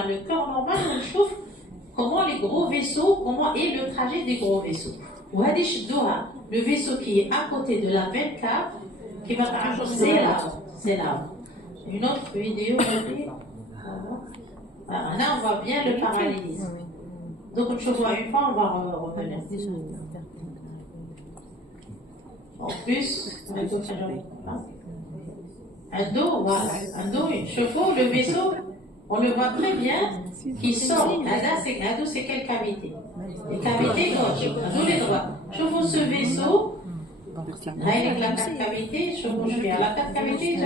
le cœur normal, on chauffe comment les gros vaisseaux, comment est le trajet des gros vaisseaux. Le vaisseau qui est à côté de la veine cave, qui va faire c'est là. Une autre vidéo, voilà. Là, on voit bien le parallélisme. Donc, une chose une fois, on va revenir. En plus, un dos, voilà. Un dos, une chevaux, le vaisseau, on le voit très bien, qui sort. Un dos, c'est quelle cavité? Les cavités gauche, un dos les droits. Chevaux, ce vaisseau, هاي لا كافيتي شوفوا فيها لا كافيتي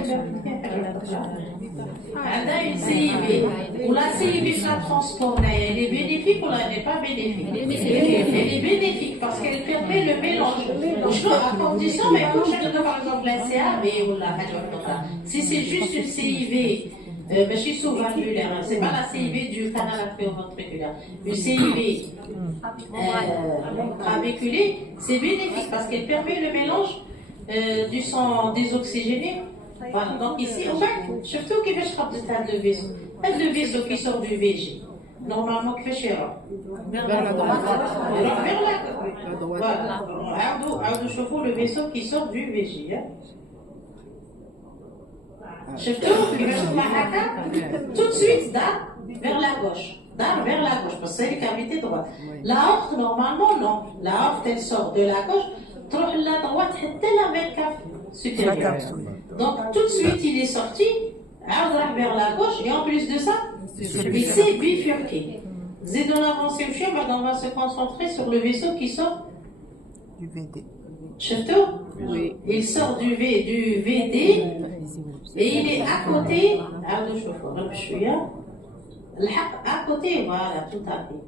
عندها une CIV ou la CIV de la transport elle est bénéfique ou elle n'est pas bénéfique. Elle est bénéfique parce qu'elle permet le mélange à condition mais quand je donne par exemple la CAV ou la si c'est juste une CIV ماشي sous-valvulaire, c'est pas la CIV du canal artério-ventriculaire. Une CIV trabéculée, c'est bénéfique parce qu'elle permet le mélange du sang désoxygéné. Voilà. Donc ici, en fait, surtout qu'il fait le vaisseau. Le vaisseau qui sort du VG, normalement, qu'il fait vers la droite. Vers la droite. Voilà. Le vaisseau qui sort du VG. Tout de suite, vers la gauche. Vers la gauche, parce que c'est les cavités droite. La horte, normalement, non. La horte, elle sort de la gauche, trop la droite, c'est la même cave supérieure. Donc, tout de suite, il est sorti, vers la gauche, et en plus de ça, il s'est bifurqué. C'est dans l'avancée, on va se concentrer sur le vaisseau qui sort du VD. Château, oui. Il sort du VD et il est à côté. À côté, voilà, tout à fait.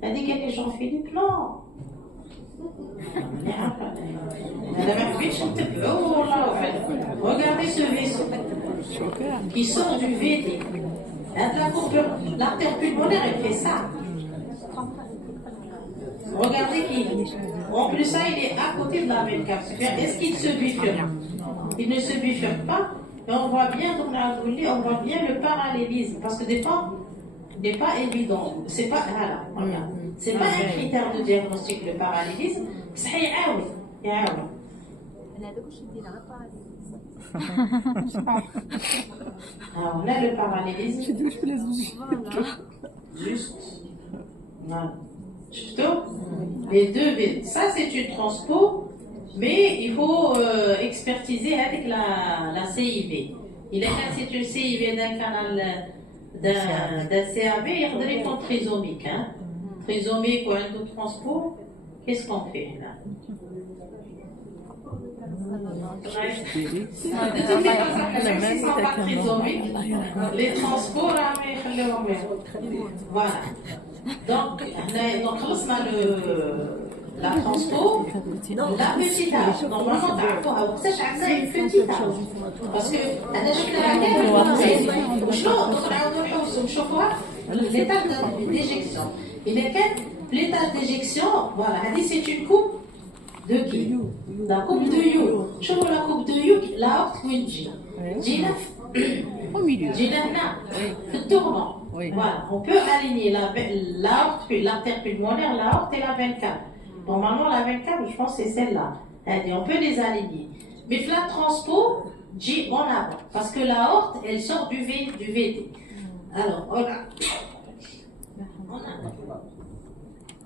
T'as dit quelque chose, Jean-Philippe? Non. Regardez ce vaisseau qui sort du VD. L'artère pulmonaire, elle fait ça. Regardez qui. En plus, ça, il est à côté de la même cave. Est-ce qu'il se bifurque? Il ne se bifurque pas. Et on voit bien, on voit bien le parallélisme. Parce que des fois, il n'est pas évident. C'est pas, voilà, regarde. C'est pas un critère de diagnostic, le parallélisme. C'est alors là, le parallélisme. Juste. Voilà. Les deux, ça c'est une transpo, mais il faut expertiser avec la CIV. Il est quand c'est une CIV d'un canal d'un CAB, il y a des trisomiques. Hein. Trisomique ou un autre transpo, qu'est-ce qu'on fait là? Les transports, voilà. Donc, on a la transpo, la petite arche. Normalement, c'est une petite arche. Parce que, l'état d'éjection. Il est fait, l'état d'éjection, voilà, c'est une coupe de qui? La coupe de You. Je vois la coupe de You, la horte Winji. Au milieu. Le tournant. Oui. Voilà, on peut aligner l'artère pulmonaire, la horte et la veine cave. Normalement, la veine cave, je pense que c'est celle-là. On peut les aligner. Mais la transpo, J en avant. Parce que la horte, elle sort du VD. Alors,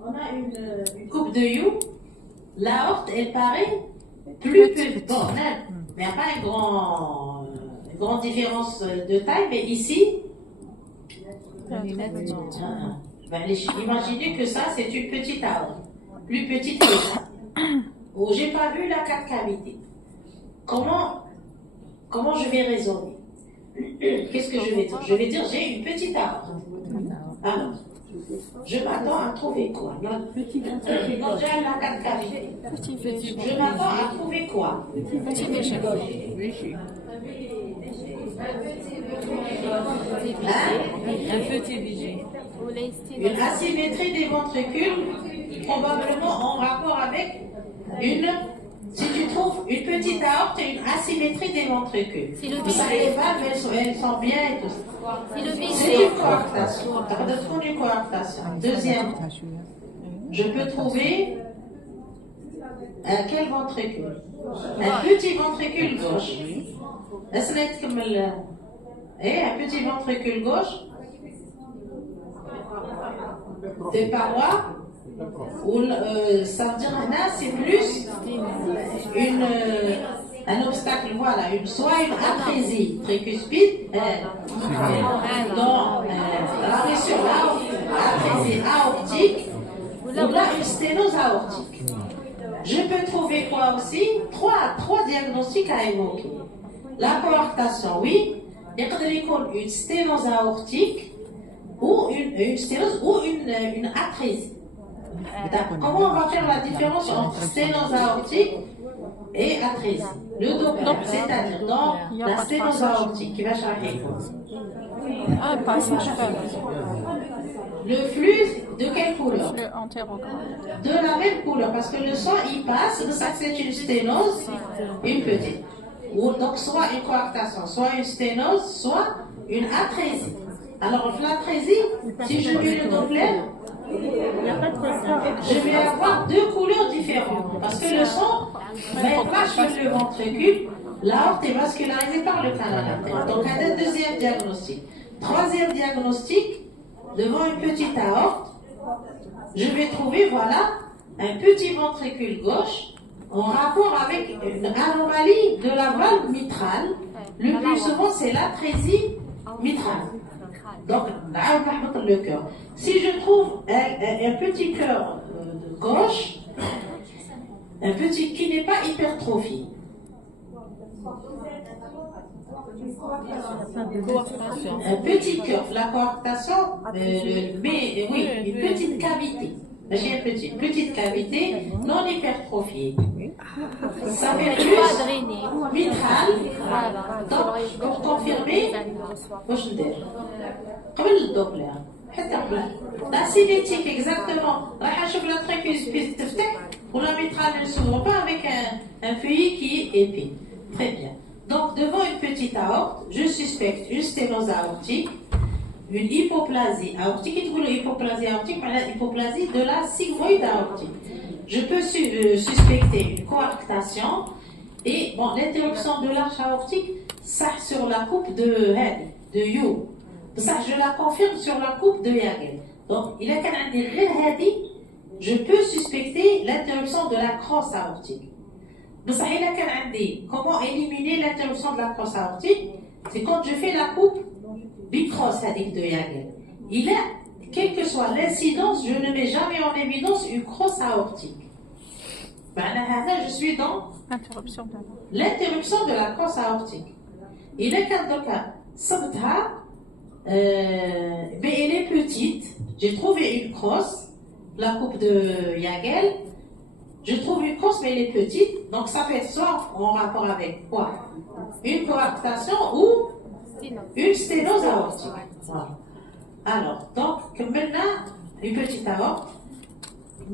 on a une coupe de You. La horte, elle paraît plus petite. Bon, mais il n'y a pas une grande différence de taille, mais ici, imaginez que ça, c'est une petite aorte, plus petite que ça. Oh, j'ai pas vu la 4 cavités. Comment je vais raisonner? Qu'est-ce que je vais dire? Je vais dire, j'ai une petite aorte. Alors, je m'attends à trouver quoi? Quand j'ai la 4 cavités, je m'attends à trouver quoi? Un petit VG. Une asymétrie des ventricules, probablement en rapport avec si tu trouves une petite aorte et une asymétrie des ventricules. Si les valves, elles sont bien et tout ça. C'est une coarctation. Une coarctation. Deuxième, je peux trouver quel ventricule? Un petit ventricule gauche. Un petit ventricule gauche. Des parois. Ça veut dire là, c'est plus un obstacle, voilà, soit une atrésie tricuspide, dans la pression atrésie aortique, ou là une sténose aortique. Je peux trouver quoi aussi? Trois diagnostics à évoquer. La coarctation, oui. Il y a une sténose aortique ou une sténose ou une atrésie. Comment on va faire la différence entre sténose aortique et atrésie? Le Doppler, c'est-à-dire dans la sténose aortique qui va changer. Ah, passage Le flux de quelle couleur? le entérographe. De la même couleur, parce que le sang il passe, ça c'est une sténose, une petite. Ou donc soit une coarctation, soit une sténose, soit une atrésie. Alors l'atrésie, si je mets le Doppler, je vais avoir deux couleurs différentes. Parce que le sang flash sur le ventricule, l'aorte est vascularisée par le canal artériel. Donc un deuxième diagnostic. Troisième diagnostic, devant une petite aorte, je vais trouver, voilà, un petit ventricule gauche en rapport avec une anomalie de la valve mitrale. Le plus souvent, c'est l'atrésie mitrale. Donc, le cœur. Si je trouve un petit cœur de gauche, un petit qui n'est pas hypertrophié, un petit cœur, la coarctation, mais oui, une petite cavité. J'ai une petite cavité non hypertrophiée. Ça fait plus mitral. Donc, pour confirmer, je dis, comme le Doppler. La cinétique, exactement. راح نشوف la trachéospise تفتح ولا mitral ne s'ouvre pas avec un feuillet qui est épais. Très bien. Donc, devant une petite aorte, je suspecte une sténose aortique, une hypoplasie aortique. Et une hypoplasie aortique, une hypoplasie de la sigmoïde aortique. Je peux suspecter une coarctation et bon, l'interruption de l'arche aortique, ça sur la coupe de You. Ça, je la confirme sur la coupe de Yagel. Donc, il y a qu'un des je peux suspecter l'interruption de la crosse aortique. Comment éliminer l'interruption de la crosse aortique? C'est quand je fais la coupe bicrosse de Yagel. Il y a, quelle que soit l'incidence, je ne mets jamais en évidence une crosse aortique. Je suis dans l'interruption de la crosse aortique. Il y a qu'un cas, mais elle est petite. J'ai trouvé une crosse, la coupe de Yagel. Je trouve une crosse, mais elle est petite. Donc ça fait soit en rapport avec quoi? Une coarctation ou une sténose aortique. Voilà. Alors, donc maintenant, une petite aorte.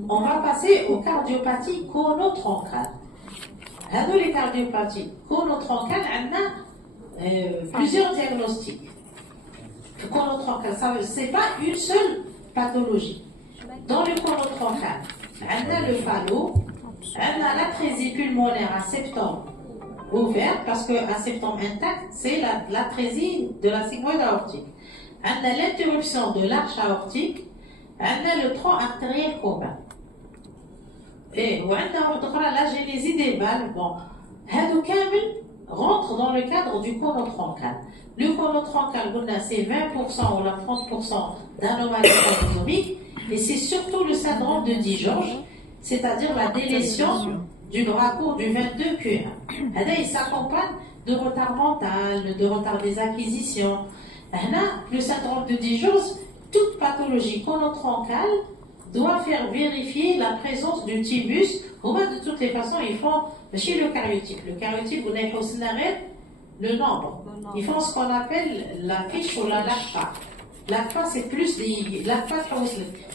On va passer aux cardiopathies conotroncales. Dans les cardiopathies conotroncales, on a plusieurs diagnostics. Conotroncal, ce n'est pas une seule pathologie. Dans le conotroncal, on a le phallo, on a l'atrésie pulmonaire à septum ouvert, parce qu'un septum intact, c'est l'atrésie de la sigmoïde aortique. On a l'interruption de l'arche aortique, on a le tronc artériel commun. Et on a la génésie des valves. Bon, Hadou Kamel rentre dans le cadre du conotroncal. Le conotroncal, c'est 20% ou la 30% d'anomalies chromosomiques, et c'est surtout le syndrome de Digeorge, c'est-à-dire la délétion du bras court du 22Q1. Il s'accompagne de retard mental, de retard des acquisitions. Le syndrome de Digeorge, toute pathologie conotroncale doit faire vérifier la présence du thymus. De toutes les façons, ils font chez le cariotype. Le cariotype, vous n'avez pas le nombre. Ils font ce qu'on appelle la fiche ou la LACPA. LACPA, c'est plus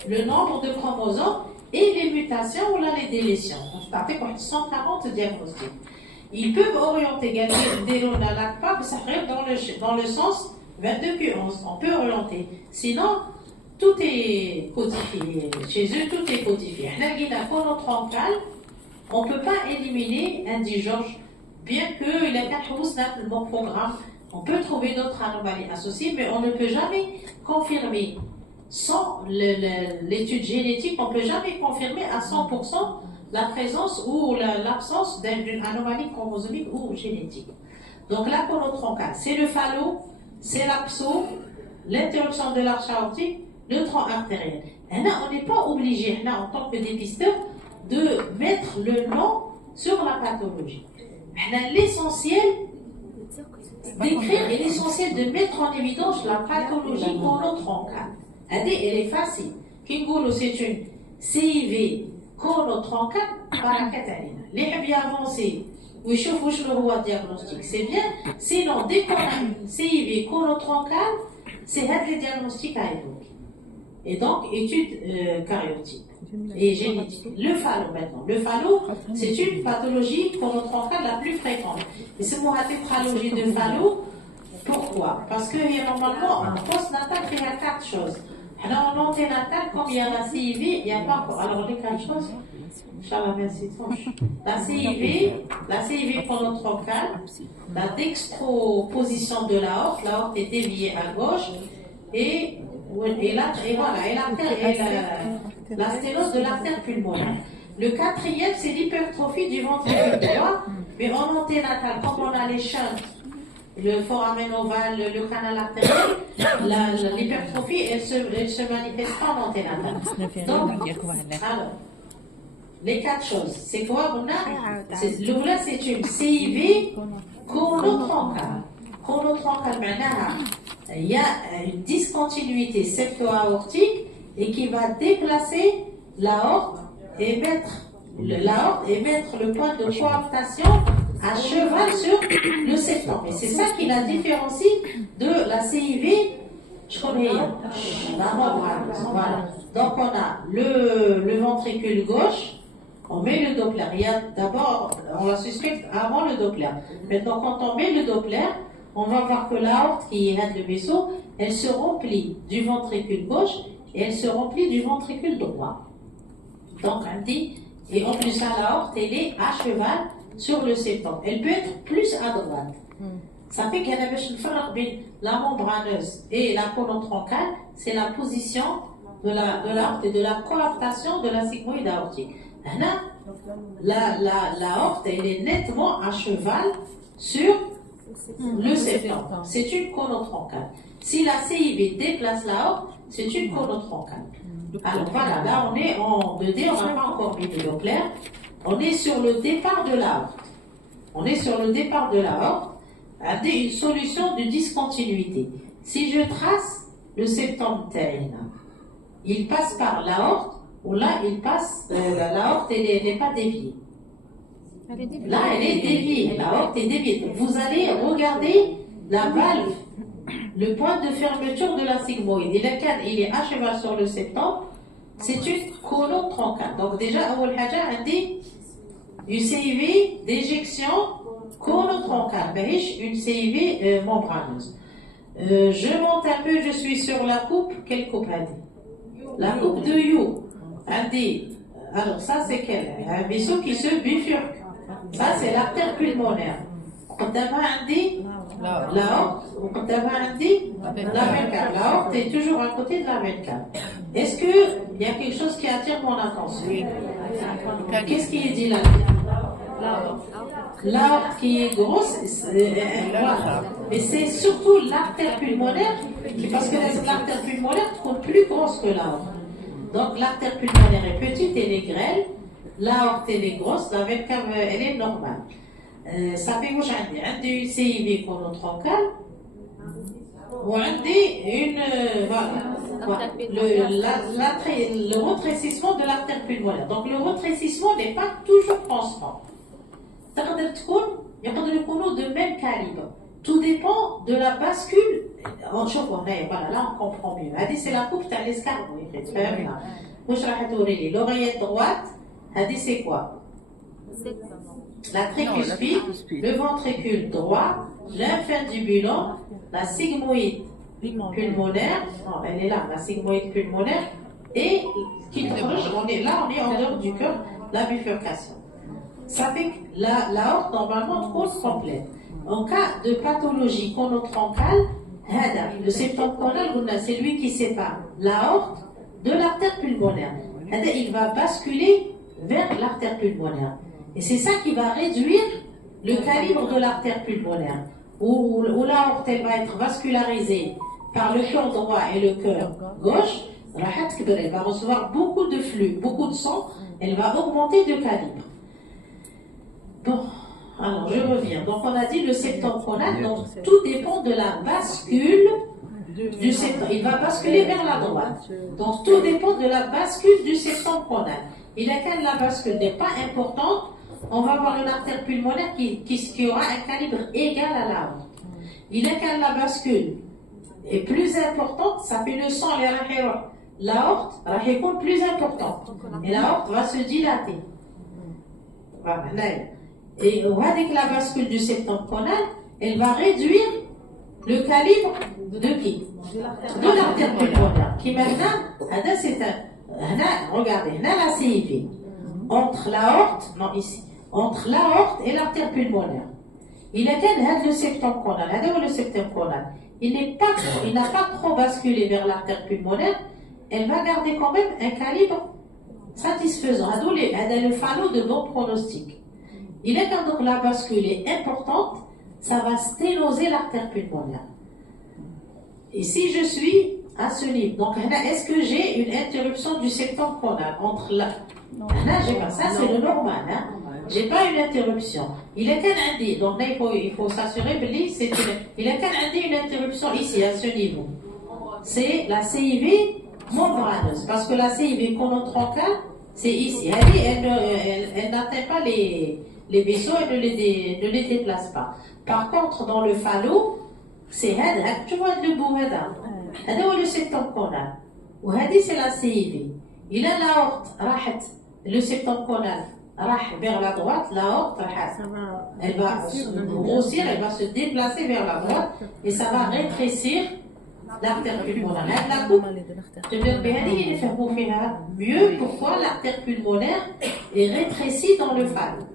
le nombre de chromosomes et les mutations ou les délétions. Ça fait 140 diagnostics. Ils peuvent orienter la LACPA, mais ça fait dans le sens 22Q11. On peut orienter. Sinon, tout est codifié. Chez eux, tout est codifié. On ne peut pas éliminer un Digeorge. Bien qu'il y ait 4 bon programme, on peut trouver d'autres anomalies associées, mais on ne peut jamais confirmer. Sans l'étude génétique, on ne peut jamais confirmer à 100% la présence ou l'absence d'une anomalie chromosomique ou génétique. Donc la conotroncale, c'est le phallo, c'est l'abso, l'interruption de l'arche aortique, le tronc artériel. Et là, on n'est pas obligé, là, en tant que dépisteur, de mettre le nom sur la pathologie. L'essentiel d'écrire et l'essentiel de mettre en évidence la pathologie chronotroncal. Elle est facile. Kingoulou, c'est une CIV chronotroncal paracataline. Les bien avancés, ou le diagnostic, c'est bien. Sinon, dès qu'on a une CIV chronotroncal, c'est les diagnostics à évoquer. Et donc, études cariotiques et génétiques. Le phallo maintenant. Le phallo, c'est une pathologie chronotroncale la plus fréquente. Et c'est pour la tétralogie de phallo. Pourquoi? Parce que normalement, en postnatal, il y a 4 choses. Alors, en anténatal, comme il y a la CIV, il n'y a pas encore. Alors, les 4 choses, la CIV chronotroncale, la dextroposition de l'aorte est déviée à gauche, et la sténose de l'artère pulmonaire. Le 4e, c'est l'hypertrophie du ventricule droit, mais en anténatal, comme on a les shunts, le foramen ovale, le canal artériel, l'hypertrophie, elle se manifeste pas en anténatal. Donc, alors, les 4 choses, c'est quoi? L'oula, c'est une CIV chronotroncale. Chronotroncale, il y a une discontinuité septo-aortique et qui va déplacer l'aorte et mettre le point de coaptation à cheval sur le septum. Et c'est ça qui la différencie de la CIV. Voilà. Donc on a le ventricule gauche, on met le Doppler. D'abord, on la suspecte avant le Doppler. Maintenant, quand on met le Doppler, on va voir que l'aorte qui est le vaisseau, elle se remplit du ventricule gauche et elle se remplit du ventricule droit. Donc, on dit, et en plus, l'aorte, elle est à cheval sur le septum. Elle peut être plus à droite. Ça fait qu'il y a la membraneuse et la colonne troncale, c'est la position de l'aorte et de la coaptation de la sigmoïde aortique. L'aorte, elle est nettement à cheval sur le septum. C'est une chronotroncale. Si la CIV déplace l'aorte, c'est une chronotroncale. Alors voilà, là on est en 2D, on n'a pas encore mis de Doppler. On est sur le départ de l'aorte. Avec une solution de discontinuité. Si je trace le septum terrine, il passe par l'aorte, ou là il passe, l'aorte elle n'est pas déviée. Là elle est déviée, l'aorte est déviée. Vous allez regarder la valve, le point de fermeture de la sigmoïde. Et lequel il est à cheval sur le septum, c'est une chronotroncale. Donc déjà, on dit une CIV d'éjection chronotroncale, une CIV membraneuse. Je monte un peu, je suis sur la coupe. Quelle coupe a dit? La coupe de You. Alors ça c'est quel? Un vaisseau qui se bifurque. Ça c'est l'artère pulmonaire. L'aorte, la veine cave. L'aorte est toujours à côté de la veine cave. Est-ce qu'il y a quelque chose qui attire mon attention? Qu'est-ce qui est dit là? L'aorte qui est grosse, voilà. Mais c'est surtout l'artère pulmonaire, parce que l'artère pulmonaire est plus grosse que l'aorte. Donc l'artère pulmonaire est petite, elle est grêle, l'aorte elle est grosse, la veine cave elle est normale. Ça fait où j'ai une CIV chronotroncale, ou le rétrécissement de l'artère pulmonaire. Donc le rétrécissement n'est pas toujours constant. Il y a de même calibre. Tout dépend de la bascule. Voilà, là on comprend mieux. C'est la coupe de l'escargot. L'oreillette droite, c'est quoi? La tricuspide, le ventricule droit, l'infundibulum, la sigmoïde pulmonaire, non, elle est là, la sigmoïde pulmonaire, et qui on est là, on est en dehors du cœur, la bifurcation. Ça fait que l'aorte normalement trop complète. En cas de pathologie chronotroncale, le septum conal, c'est lui qui sépare l'aorte de l'artère pulmonaire. Il va basculer vers l'artère pulmonaire. Et c'est ça qui va réduire le calibre de l'artère pulmonaire. Où l'aorte elle va être vascularisée par le cœur droit et le cœur gauche, elle va recevoir beaucoup de flux, beaucoup de sang, elle va augmenter de calibre. Bon, alors je reviens. Donc on a dit le septum conal, donc tout dépend de la bascule du septum. Il va basculer vers la droite. Donc tout dépend de la bascule du septum conal. Et laquelle la bascule n'est pas importante, on va avoir une artère pulmonaire qui aura un calibre égal à l'aorte. Et laquelle la bascule est plus importante, ça fait le sang, l'aorte va plus importante. Et l'aorte va se dilater. Voilà. Et avec la bascule du septum conal, elle va réduire le calibre de qui? De l'artère pulmonaire. Qui maintenant, c'est un. Regardez, là la CIV. Entre l'aorte, non ici, entre l'aorte et l'artère pulmonaire. Il a le septum conal, le septum conal. Il n'a pas trop basculé vers l'artère pulmonaire. Elle va garder quand même un calibre satisfaisant. Le fallo de bon pronostic. Il est quand donc la bascule est importante, ça va sténoser l'artère pulmonaire. Et si je suis à ce niveau, donc est-ce que j'ai une interruption du septum conal entre là? Là, j'ai pas ça, c'est le normal. Hein? J'ai pas une interruption. Il est qu'un indice, donc là il faut s'assurer il est qu'un indice une interruption ici à ce niveau. C'est la CIV membraneuse, parce que la CIV conotroncale, c'est ici. Elle n'atteint pas les vaisseaux et ne les déplace pas. Par contre, dans le phallo, c'est tu vois debout, le septum conal. Ou c'est la CIV. Il a l'aorte, le septum conal, vers la droite, l'aorte, elle va grossir, elle va se déplacer vers la droite et ça va rétrécir l'artère pulmonaire. La coupe, mieux pourquoi l'artère pulmonaire est rétrécie dans le phallo.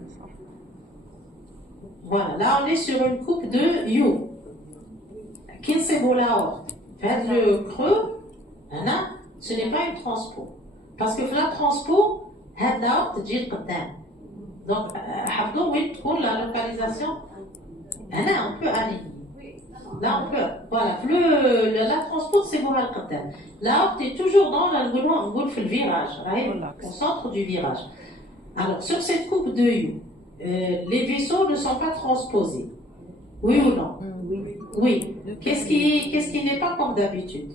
Voilà, là on est sur une coupe de You. Qui c'est beau l'aorte? Faire le creux, ce n'est pas une transpo. Parce que la transpo, l'aorte dit donc, où la localisation, on peut aligner. Là on peut, voilà, la transpo c'est beau l'aorte. L'aorte est toujours dans le virage, au centre du virage. Alors sur cette coupe de You, les vaisseaux ne sont pas transposés. Oui ou non? Oui. Qu'est-ce qui n'est pas comme d'habitude?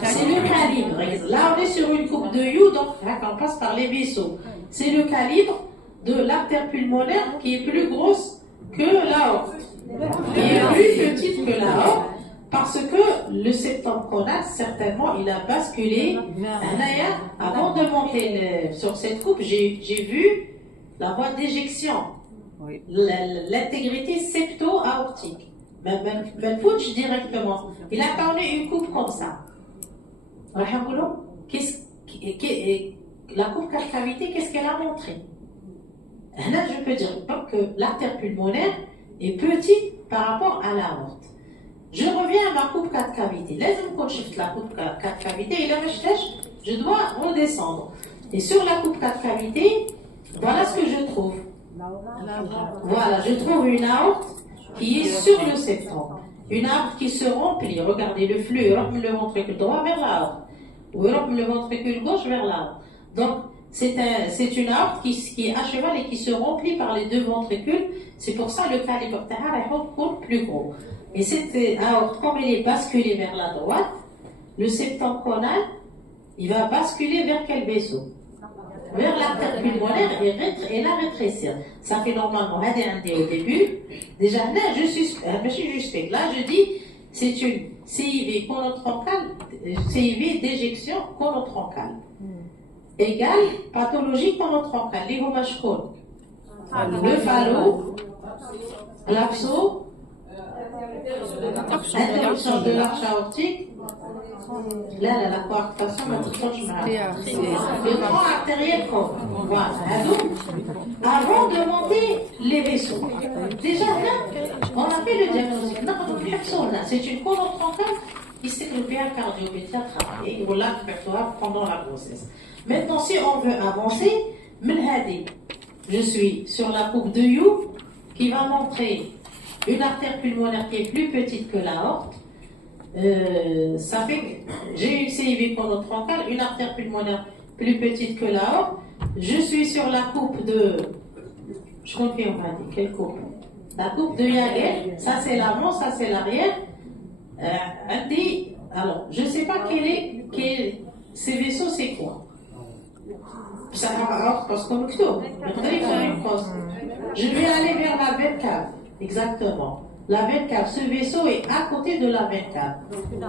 C'est le calibre. Là, on est sur une coupe de You, donc on passe par les vaisseaux. C'est le calibre de l'artère pulmonaire qui est plus grosse que l'aorte. Qui est plus petite que l'aorte, parce que le septum conal, certainement, il a basculé. Avant de monter sur cette coupe, j'ai vu la voie d'éjection. Oui. L'intégrité septo-aortique. Mais Pouch directement. Il a tourné une coupe comme ça. La coupe cavité, qu'est-ce qu'elle a montré? Là, je peux dire que l'artère pulmonaire est petite par rapport à l'aorte. Je reviens à ma coupe 4 cavités. Laisse-moi quand je shift la coupe 4 cavités, je dois redescendre. Et sur la coupe 4 cavités, voilà ce que je trouve. Voilà, je trouve une aorte qui est sur le septum. Une aorte qui se remplit. Regardez le flux, le ventricule droit vers l'aorte. Ou le ventricule gauche vers l'aorte. Donc, c'est une aorte qui est à cheval et qui se remplit par les deux ventricules. C'est pour ça le calibre est plus gros. Et cette aorte, comme elle est basculée vers la droite, le septum conal, il va basculer vers quel vaisseau? Vers l'artère pulmonaire et la rétrécir. Ça fait normalement au début. Déjà, là, je suis juste. Là, je dis, c'est une CIV conotroncale, CIV d'éjection conotroncale. Égale pathologie conotroncale, l'homashkone. Le phallo, l'abso, interruption de l'arche aortique. Là, la coarctation, le tronc artériel comme. Voilà. Avant de monter les vaisseaux. Déjà là, on a fait le diagnostic. C'est une conotroncale qui s'est développée à cardiopédia travailler ou là pendant la grossesse. Maintenant, si on veut avancer, je suis sur la coupe de You qui va montrer une artère pulmonaire qui est plus petite que l'aorte. Ça fait que j'ai une CIV conotroncale, une artère pulmonaire plus petite que l'aorte. Je suis sur la coupe de... Je confirme, on va dire, quelle coupe? La coupe de Yaguel, ça c'est l'avant, ça c'est l'arrière. Alors, je ne sais pas ces vaisseaux, c'est quoi? Ça va parce qu'on je vais aller vers la veine cave, exactement. La veine cave, ce vaisseau est à côté de la veine cave.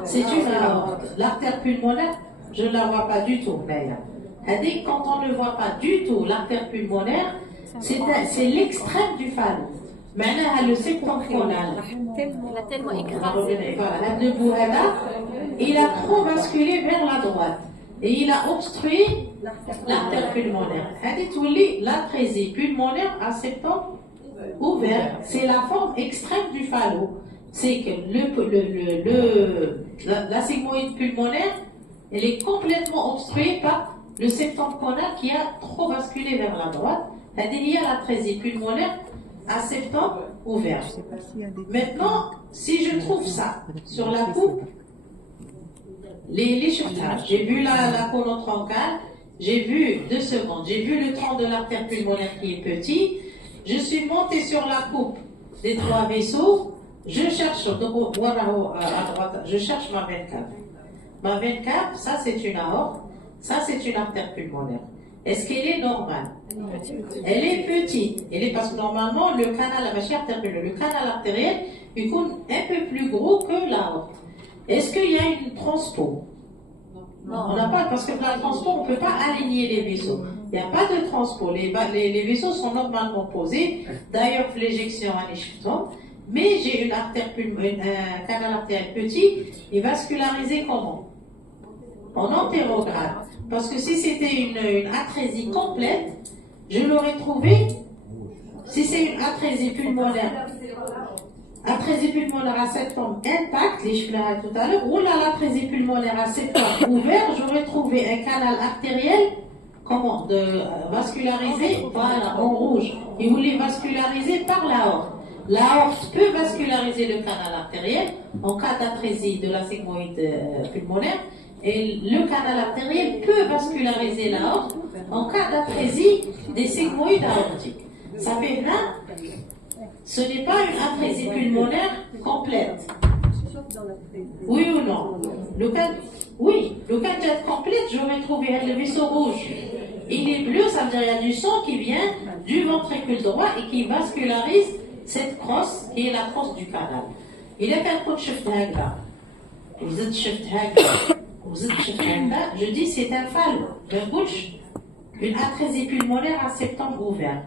C'est une aorte. L'artère pulmonaire, je ne la vois pas du tout, d'ailleurs. Quand on ne voit pas du tout l'artère pulmonaire, c'est l'extrême du phallus. Maintenant, le septentrional. Il a tellement écrasé. Voilà, le bout il a trop basculé vers la droite. Et il a obstrué l'artère pulmonaire. L'atrésie pulmonaire à septum ouvert. C'est la forme extrême du phallus. C'est que la sigmoïde pulmonaire, elle est complètement obstruée par le septum conal qui a trop basculé vers la droite. Il y a l'atrésie pulmonaire à septum ouvert. Maintenant, si je trouve ça sur la coupe, les chevetages, j'ai vu la colonne troncale, j'ai vu, 2 secondes, j'ai vu le tronc de l'artère pulmonaire qui est petit, je suis montée sur la coupe des 3 vaisseaux, je cherche, à droite, je cherche ma veine cave. Ma veine cave, ça c'est une aorte, ça c'est une artère pulmonaire. Est-ce qu'elle est normale? Elle est petite. Parce que normalement, le canal artériel, il est un peu plus gros que l'aorte. Est-ce qu'il y a une transpo? Non. On n'a pas, parce que la transpo, on ne peut pas aligner les vaisseaux. Il n'y a pas de transpo. Les vaisseaux sont normalement posés. D'ailleurs, l'éjection à l'échiton. Mais j'ai un canal artériel petit et vascularisé comment? En antérograde. Parce que si c'était une atrésie complète, je l'aurais trouvé. Si c'est une atrésie pulmonaire à septum intact, les cheveux tout à l'heure, ou l'atrésie pulmonaire à septum ouvert, j'aurais trouvé un canal artériel, vascularisé, voilà, en rouge. Il voulait vasculariser par l'aorte. L'aorte peut vasculariser le canal artériel en cas d'atrésie de la sigmoïde pulmonaire. Et le canal artériel peut vasculariser l'aorte en cas d'atrésie des sigmoïdes aortiques. Ça fait là, ce n'est pas une atrésie pulmonaire complète. Oui ou non? Oui, le cas d'être complète, j'aurais trouvé le vaisseau rouge. Il est bleu, ça veut dire qu'il y a du sang qui vient du ventricule droit et qui vascularise cette crosse qui est la crosse du canal. Il est un coup de chef là. Vous êtes chef je dis c'est un phallus, une atrésie pulmonaire à septum ouvert.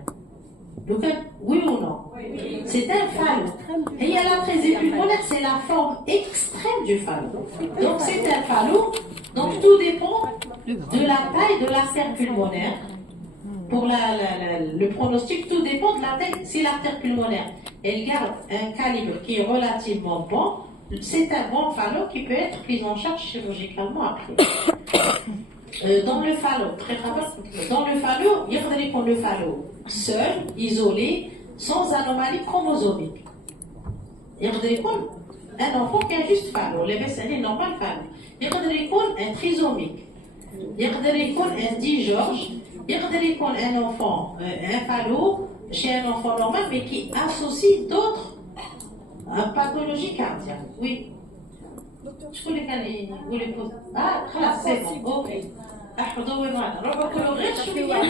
Donc, oui ou non? C'est un phallus. Et il y a l'atrésie pulmonaire, c'est la forme extrême du phallus. Donc c'est un phallus. Donc tout dépend de la taille de l'artère pulmonaire. Pour le pronostic, tout dépend de la taille. Si l'artère pulmonaire, elle garde un calibre qui est relativement bon, c'est un bon phallus qui peut être pris en charge chirurgicalement après. Dans le phallus, il y a le phallus seul, isolé, sans anomalie chromosomique. Il y a un enfant qui a juste phallus, les BCN normal phallus. Il y a un trisomique. Il y a un digorge. Il y a un enfant, un phallus chez un enfant normal, mais qui associe d'autres pathologies cardiaques. Oui. Je voulais les poser. Ah, c'est bon. Ok. احفظوا وين روحوا كلوا غير شويه.